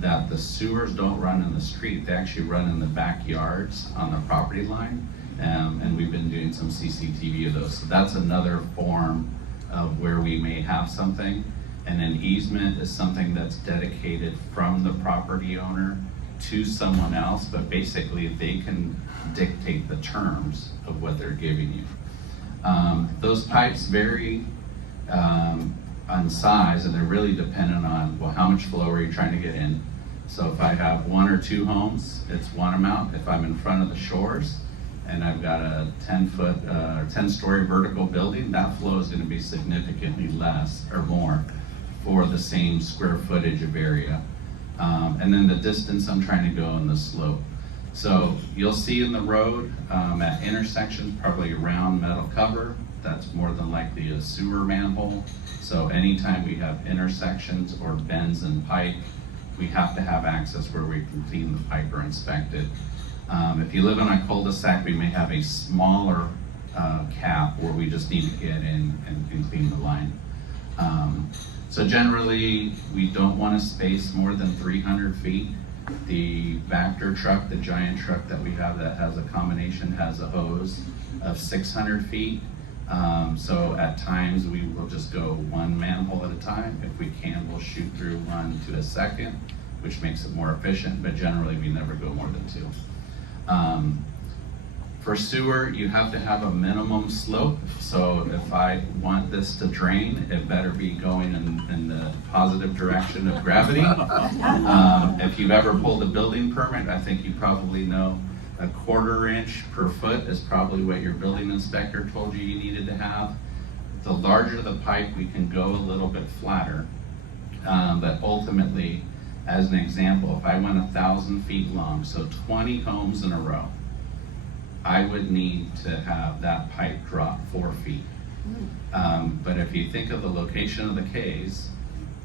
that the sewers don't run in the street, they actually run in the backyards on the property line. And we've been doing some CCTV of those. So that's another form of where we may have something. And an easement is something that's dedicated from the property owner to someone else, but basically they can dictate the terms of what they're giving you. Those pipes vary on size, and they're really dependent on, well, how much flow are you trying to get in? So if I have 1 or 2 homes, it's one amount. If I'm in front of the shores and I've got a 10-story vertical building, that flow is gonna be significantly less or more for the same square footage of area. And then the distance I'm trying to go and the slope. So you'll see in the road at intersections, probably a round metal cover. That's more than likely a sewer manhole. So anytime we have intersections or bends in pipe, we have to have access where we can clean the pipe or inspect it. If you live in a cul-de-sac, we may have a smaller cap where we just need to get in and clean the line. So generally, we don't want to space more than 300 feet. The Vector truck, the giant truck that we have that has a combination, has a hose of 600 feet. So at times we will just go one manhole at a time. If we can, we'll shoot through one to a second. which makes it more efficient, but generally we never go more than 2. For sewer, you have to have a minimum slope. So if I want this to drain, it better be going in the positive direction of gravity. If you've ever pulled a building permit, I think you probably know a 1/4 inch per foot is probably what your building inspector told you needed to have. The larger the pipe, we can go a little bit flatter. But ultimately, as an example, if I went 1,000 feet long, so 20 homes in a row, I would need to have that pipe drop 4 feet. But if you think of the location of the Ks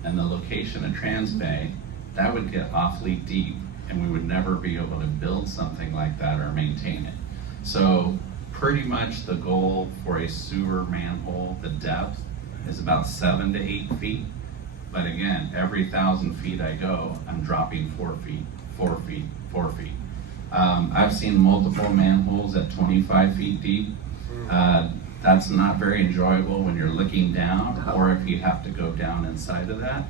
and the location of Transbay, that would get awfully deep, and we would never be able to build something like that or maintain it. So pretty much the goal for a sewer manhole, the depth is about 7 to 8 feet. But again, every 1,000 feet I go, I'm dropping 4 feet, 4 feet, 4 feet. I've seen multiple manholes at 25 feet deep. That's not very enjoyable when you're looking down, or if you have to go down inside of that.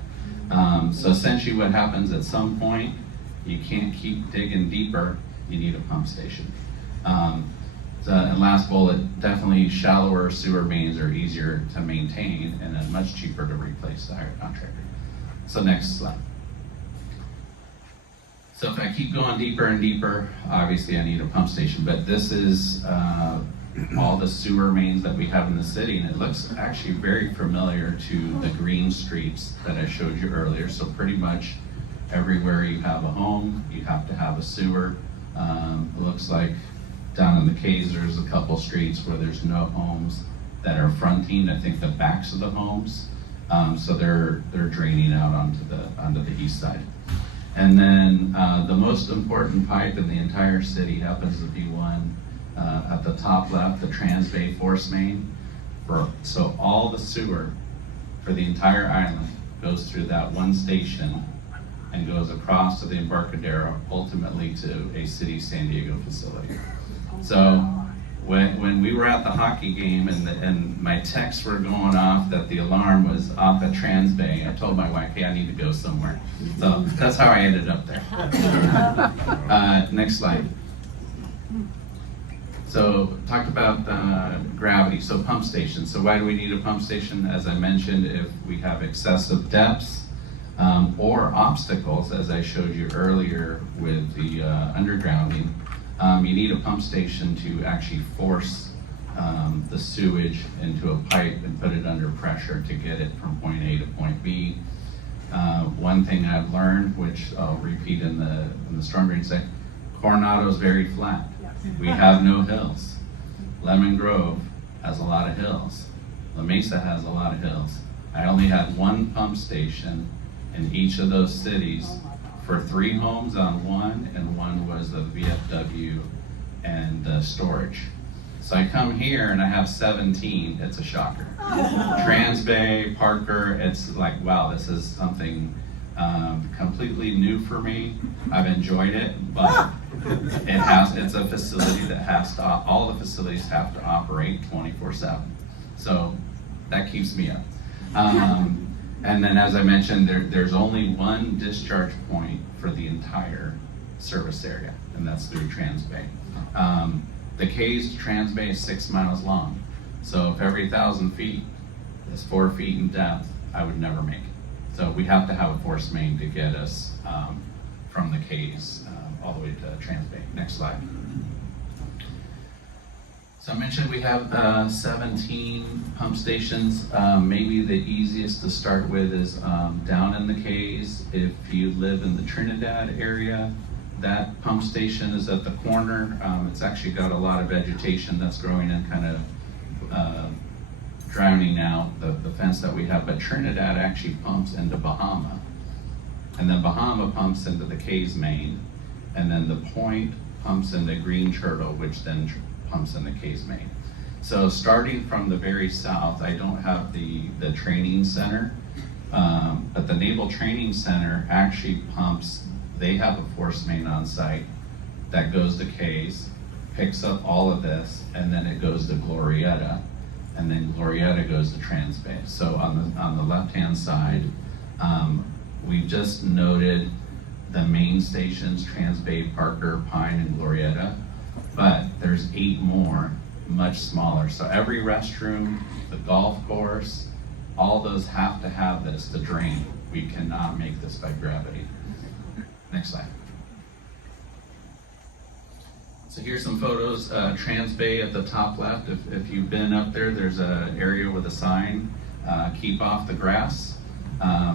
So essentially what happens at some point, you can't keep digging deeper, you need a pump station. And last bullet, definitely shallower sewer mains are easier to maintain and then much cheaper to replace the hire contractor. So next slide. So if I keep going deeper and deeper, obviously I need a pump station, but this is all the sewer mains that we have in the city, and it looks actually very familiar to the green streets that I showed you earlier. So pretty much everywhere you have a home, you have to have a sewer. It looks like down in the Ks, there's a couple streets where there's no homes that are fronting, I think, the backs of the homes. So they're draining out onto the east side. And then the most important pipe in the entire city happens to be one at the top left, the Transbay Force Main. So all the sewer for the entire island goes through that one station and goes across to the Embarcadero, ultimately to a City San Diego facility. So when we were at the hockey game and my texts were going off that the alarm was off at Transbay, I told my wife, hey, I need to go somewhere. So that's how I ended up there. Next slide. So talked about gravity, so pump stations. So why do we need a pump station? As I mentioned, if we have excessive depths or obstacles, as I showed you earlier with the undergrounding, you need a pump station to actually force the sewage into a pipe and put it under pressure to get it from point A to point B. One thing I've learned, which I'll repeat in the storm drain site, Coronado is very flat. We have no hills. Lemon Grove has a lot of hills. La Mesa has a lot of hills. I only had one pump station in each of those cities for 3 homes on one, and one was the VFW and the storage. So I come here and I have 17, it's a shocker. Transbay, Parker, it's like, wow, this is something completely new for me. I've enjoyed it, but it's a facility that has to, all the facilities have to operate 24/7. So that keeps me up. And then, as I mentioned, there's only one discharge point for the entire service area, and that's through Transbay. The K's to Transbay is 6 miles long. So if every 1,000 feet is 4 feet in depth, I would never make it. So we have to have a force main to get us from the K's all the way to Transbay. Next slide. So I mentioned we have 17 pump stations. Maybe the easiest to start with is down in the K's. If you live in the Trinidad area, that pump station is at the corner. It's actually got a lot of vegetation that's growing and kind of drowning out the fence that we have. But Trinidad actually pumps into Bahama. And then Bahama pumps into the K's main. And then the Point pumps into Green Turtle, which then pumps in the K's main. So starting from the very south, I don't have the training center, but the Naval Training Center actually pumps, they have a force main on site that goes to K's, picks up all of this, and then it goes to Glorieta, and then Glorieta goes to Transbay. So on the left-hand side, we've just noted the main stations, Transbay, Parker, Pine, and Glorieta, but there's 8 more, much smaller. So every restroom, the golf course, all those have to have this to drain. We cannot make this by gravity. Next slide. So here's some photos, Transbay at the top left. If you've been up there, there's an area with a sign, keep off the grass.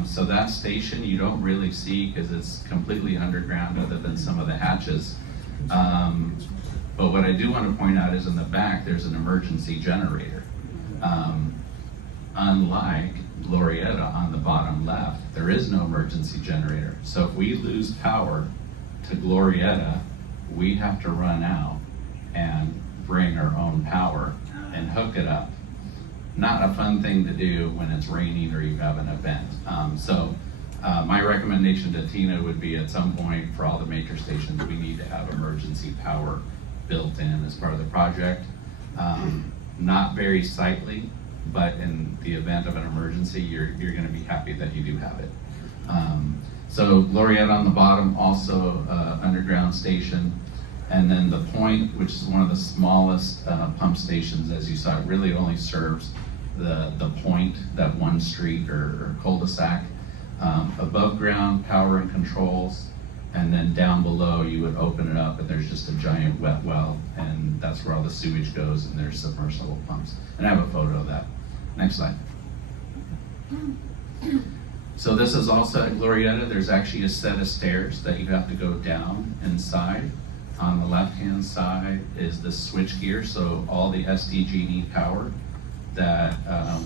So that station you don't really see because it's completely underground other than some of the hatches. But what I do want to point out is in the back, there's an emergency generator. Unlike Glorieta on the bottom left, there is no emergency generator. So if we lose power to Glorieta, we have to run out and bring our own power and hook it up. Not a fun thing to do when it's raining or you have an event. My recommendation to Tina would be at some point for all the major stations, we need to have emergency power built in as part of the project. Not very sightly, but in the event of an emergency, you're gonna be happy that you do have it. So Glorieta on the bottom, also underground station. And then the Point, which is one of the smallest pump stations, as you saw, it really only serves the Point, that one street or cul-de-sac. Above ground power and controls, and then down below you would open it up and there's just a giant wet well, and that's where all the sewage goes, and there's submersible pumps. And I have a photo of that. Next slide. So this is also at Glorieta. There's actually a set of stairs that you have to go down inside. On the left-hand side is the switch gear, so all the SDG&E power that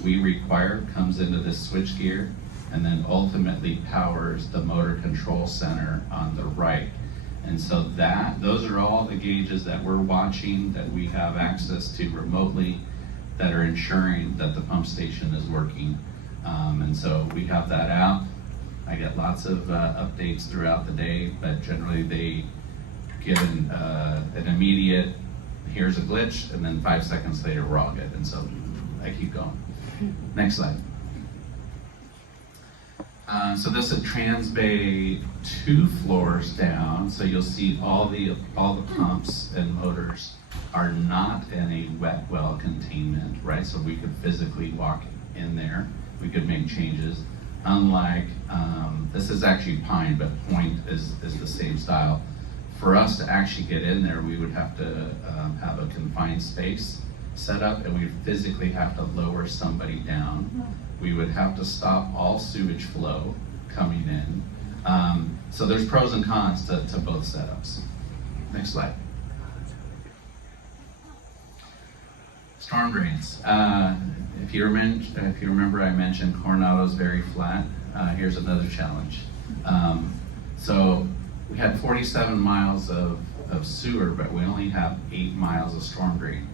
we require comes into this switch gear, and then ultimately powers the motor control center on the right. And so those are all the gauges that we're watching, that we have access to remotely, that are ensuring that the pump station is working. And so we have that app. I get lots of updates throughout the day, but generally they give an immediate, here's a glitch, and then 5 seconds later we're all good. And so I keep going. Next slide. So this is Transbay 2 floors down. So you'll see all the pumps and motors are not in a wet well containment, right? So we could physically walk in there. We could make changes. Unlike, this is actually Pine, but Point is the same style. For us to actually get in there, we would have to have a confined space set up, and we'd physically have to lower somebody down. We would have to stop all sewage flow coming in. So there's pros and cons to both setups. Next slide. Storm drains. If you remember, I mentioned Coronado's very flat. Here's another challenge. So we had 47 miles of sewer, but we only have 8 miles of storm drain,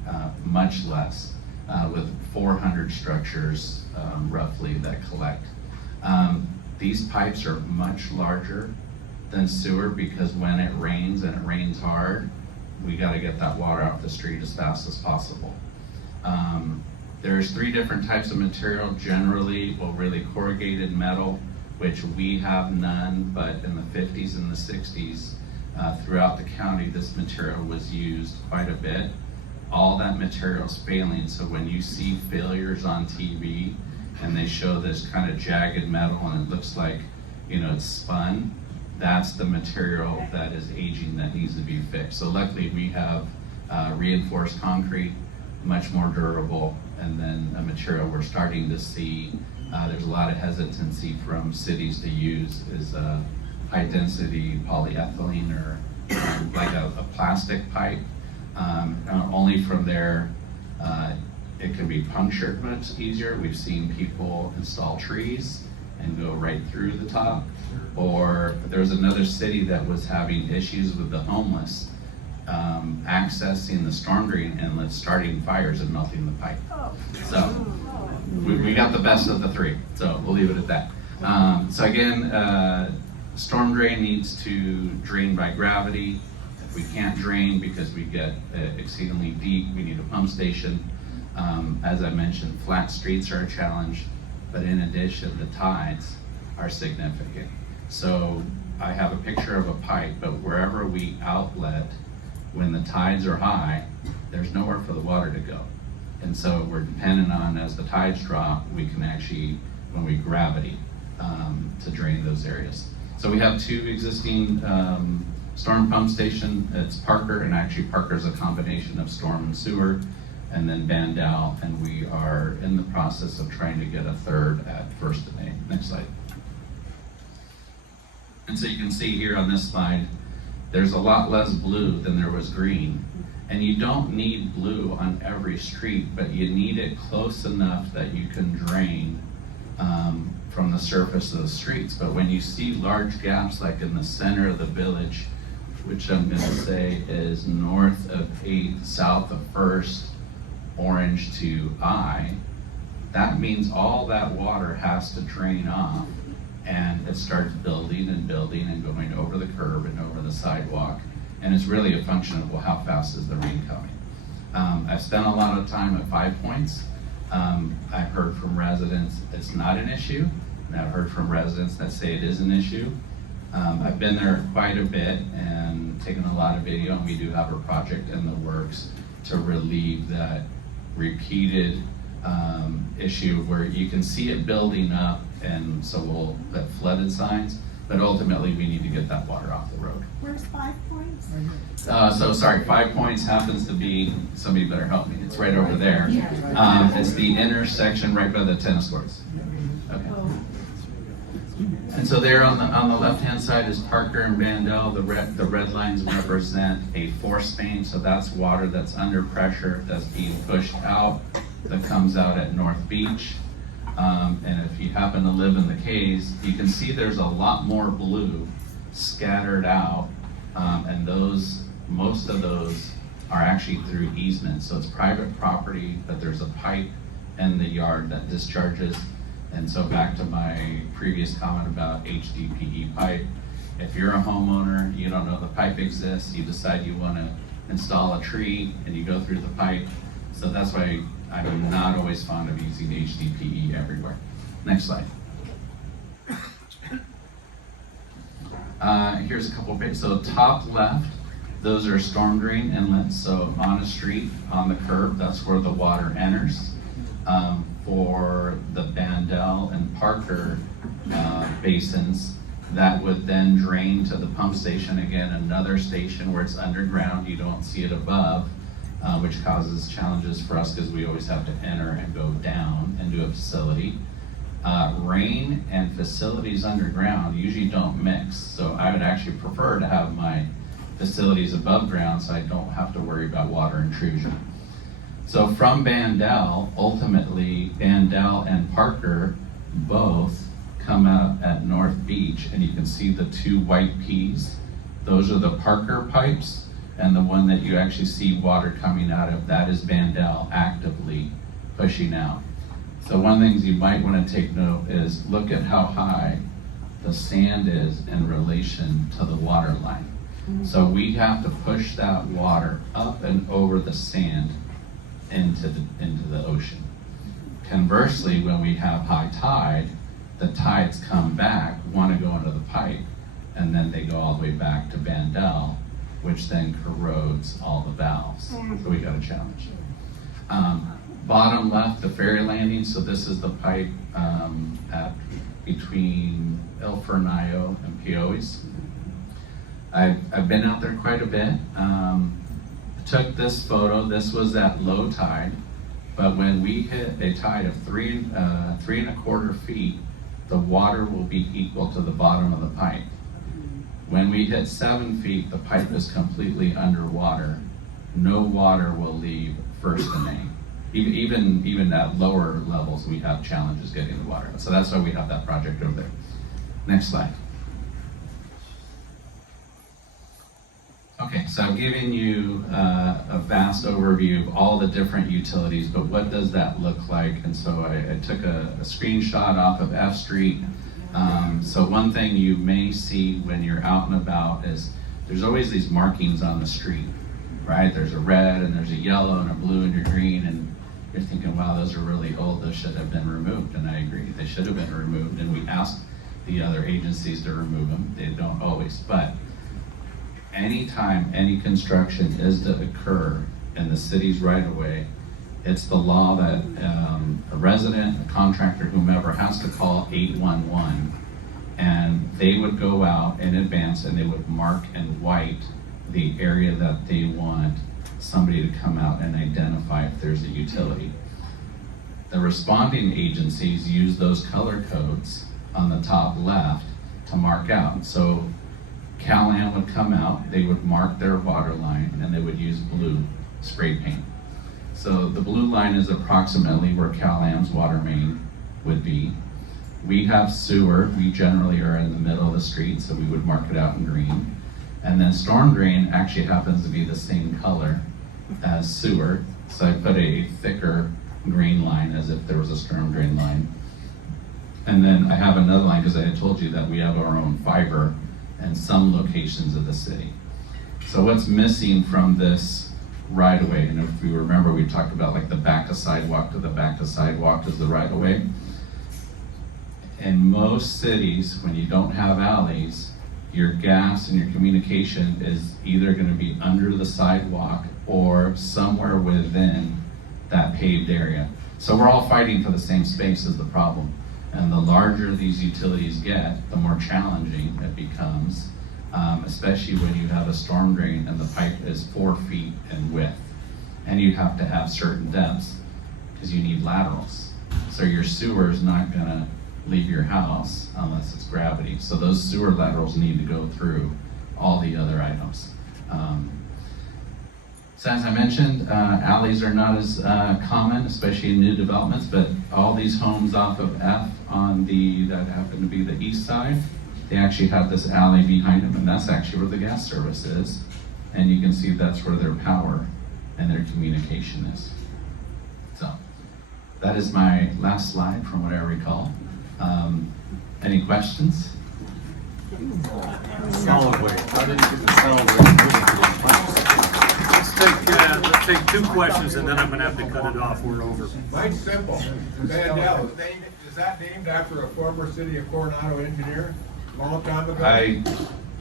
much less, with 400 structures roughly that collect. These pipes are much larger than sewer because when it rains, and it rains hard, we got to get that water off the street as fast as possible. There's 3 different types of material, generally, well, really corrugated metal, which we have none, but in the 50s and the 60s, throughout the county, this material was used quite a bit. All that material is failing, so when you see failures on TV and they show this kind of jagged metal and it looks like, it's spun, that's the material that is aging that needs to be fixed. So luckily we have reinforced concrete, much more durable, and then a material we're starting to see, there's a lot of hesitancy from cities to use is high density polyethylene or like a plastic pipe. Only from there, it can be punctured much easier. We've seen people install trees and go right through the top. Or there's another city that was having issues with the homeless accessing the storm drain inlet, starting fires and melting the pipe. So we got the best of the 3, so we'll leave it at that. So again, storm drain needs to drain by gravity. If we can't drain because we get exceedingly deep, we need a pump station. As I mentioned, flat streets are a challenge, but in addition, the tides are significant. So I have a picture of a pipe, but wherever we outlet, when the tides are high, there's nowhere for the water to go. And so we're dependent on, as the tides drop, we can actually, when we gravity, to drain those areas. So we have two existing storm pump station. It's Parker, and actually Parker's a combination of storm and sewer, and then Bandel, and we are in the process of trying to get a third at First and A. Next slide. And so you can see here on this slide, there's a lot less blue than there was green. And you don't need blue on every street, but you need it close enough that you can drain from the surface of the streets. But when you see large gaps like in the center of the village, which I'm going to say is north of 8th, south of 1st, Orange to I, that means all that water has to drain off, and it starts building and building and going over the curb and over the sidewalk. And it's really a function of, well, how fast is the rain coming? I've spent a lot of time at 5 Points. I've heard from residents it's not an issue, and I've heard from residents that say it is an issue. I've been there quite a bit and taken a lot of video, and we do have a project in the works to relieve that repeated issue where you can see it building up, and so we'll put flooded signs, but ultimately we need to get that water off the road. Where's 5 Points? So sorry, 5 Points happens to be, somebody better help me, it's right over there. It's the intersection right by the tennis courts. Okay. And so there on the left-hand side is Parker and Bandel. The red lines represent a force main, so that's water that's under pressure that's being pushed out, that comes out at North Beach. And if you happen to live in the Cays, you can see there's a lot more blue scattered out, and most of those are actually through easements. So it's private property, but there's a pipe in the yard that discharges. And so back to my previous comment about HDPE pipe, if you're a homeowner, you don't know the pipe exists, you decide you want to install a tree, and you go through the pipe. So that's why I'm not always fond of using HDPE everywhere. Next slide. Here's a couple of bits. So top left, those are storm drain inlets. So on a street, on the curb, that's where the water enters. For the Bandel and Parker basins, that would then drain to the pump station. Again, another station where it's underground, you don't see it above, which causes challenges for us because we always have to enter and go down and do a facility. Rain and facilities underground usually don't mix, so I would actually prefer to have my facilities above ground so I don't have to worry about water intrusion. So from Bandel, ultimately, Bandel and Parker both come out at North Beach, and you can see the two white P's. Those are the Parker pipes, and the one that you actually see water coming out of, that is Bandel actively pushing out. So one of the things you might want to take note is look at how high the sand is in relation to the water line. So we have to push that water up and over the sand into the ocean. Conversely, when we have high tide, the tides come back, want to go into the pipe, and then they go all the way back to Bandel, which then corrodes all the valves. So we got a challenge. Bottom left, the ferry landing. So this is the pipe between El Fernayo and Piois. I've been out there quite a bit. Took this photo. This was at low tide, but when we hit a tide of 3.25 feet, the water will be equal to the bottom of the pipe. When we hit 7 feet, the pipe is completely underwater. No water will leave First and A. Even at lower levels, we have challenges getting the water. So that's why we have that project over there. Next slide. Okay, so I've given you a vast overview of all the different utilities, but what does that look like? And so I took a screenshot off of F Street. So one thing you may see when you're out and about is there's always these markings on the street, right? There's a red and there's a yellow and a blue and a green, and you're thinking, wow, those are really old, those should have been removed. And I agree, they should have been removed. And we asked the other agencies to remove them. They don't always, but anytime any construction is to occur in the city's right of way, it's the law that a resident, a contractor, whomever has to call 811, and they would go out in advance and they would mark in white the area that they want somebody to come out and identify if there's a utility. The responding agencies use those color codes on the top left to mark out. So Cal-Am would come out, they would mark their water line, and they would use blue spray paint. So the blue line is approximately where Cal-Am's water main would be. We have sewer, we generally are in the middle of the street, so we would mark it out in green. And then storm drain actually happens to be the same color as sewer, so I put a thicker green line as if there was a storm drain line. And then I have another line because I had told you that we have our own fiber in some locations of the city. So what's missing from this right of way, and if you remember, we talked about like the back of sidewalk to the back of sidewalk is the right of way. In most cities, when you don't have alleys, your gas and your communication is either going to be under the sidewalk or somewhere within that paved area. So we're all fighting for the same space is the problem. And the larger these utilities get, the more challenging it becomes, especially when you have a storm drain and the pipe is 4 feet in width. And you have to have certain depths because you need laterals. So your sewer is not gonna leave your house unless it's gravity. So those sewer laterals need to go through all the other items. So as I mentioned, alleys are not as common, especially in new developments, but all these homes off of F on that happen to be the east side, they actually have this alley behind them, and that's actually where the gas service is. And you can see that's where their power and their communication is. So that is my last slide from what I recall. Any questions? Solid waste. How did you get the solid waste? Let's take 2 questions and then I'm gonna have to cut it off. We're over. Mine's simple. Mandel, is that named after a former city of Coronado engineer a long time ago?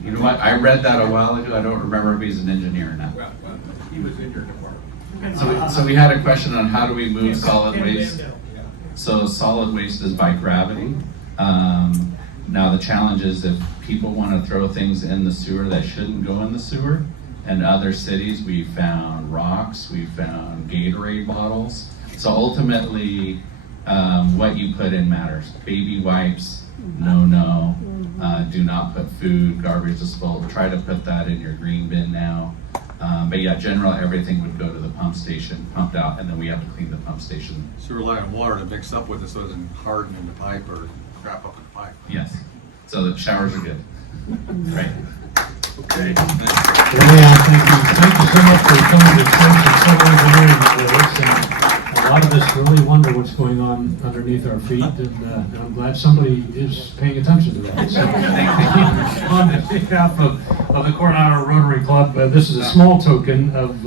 You know what? I read that a while ago. I don't remember if he's an engineer or not. Well, he was in your department. So we had a question on how do we move solid waste. So solid waste is by gravity. Now the challenge is if people want to throw things in the sewer that shouldn't go in the sewer. In other cities, we found rocks, we found Gatorade bottles. So ultimately, what you put in matters. Baby wipes, no. Do not put food, garbage disposal. Try to put that in your green bin now. But yeah, generally everything would go to the pump station, pumped out, and then we have to clean the pump station. So rely on water to mix up with it so it doesn't harden in the pipe or crap up in the pipe. Yes. So the showers are good. Right. Okay. Yeah, thank you so much for coming to Civil Engineering with us. And a lot of us really wonder what's going on underneath our feet, and I'm glad somebody is paying attention to that. So, on behalf of the Coronado Rotary Club, this is a small token of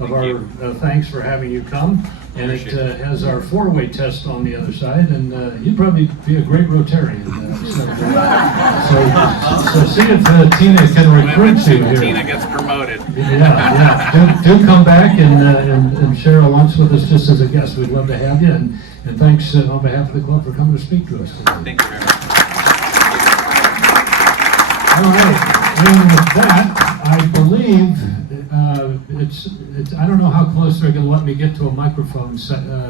our thanks for having you come. And it has our 4-way test on the other side, and you'd probably be a great Rotarian. So see if Tina can recruit you here. Tina gets promoted. Yeah. Do come back and share a lunch with us just as a guest. We'd love to have you, and thanks on behalf of the club for coming to speak to us today. Thank you very much. All right, and with that, I believe I don't know how close they're going to let me get to a microphone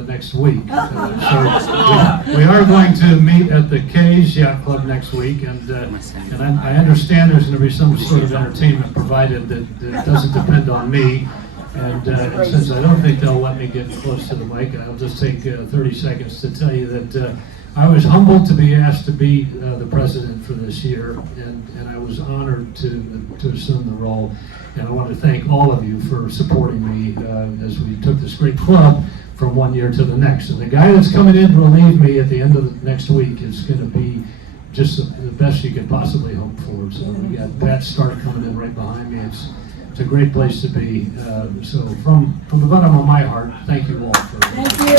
next week. So we are going to meet at the K's Yacht Club next week, and I understand there's going to be some sort of entertainment provided that doesn't depend on me. And since I don't think they'll let me get close to the mic, I'll just take 30 seconds to tell you that I was humbled to be asked to be the president for this year, and I was honored to assume the role. And I want to thank all of you for supporting me as we took this great club from one year to the next. And the guy that's coming in to relieve me at the end of the next week is going to be just the best you could possibly hope for. So we got Pat Stark coming in right behind me. It's a great place to be. So from the bottom of my heart, thank you all for Thank you.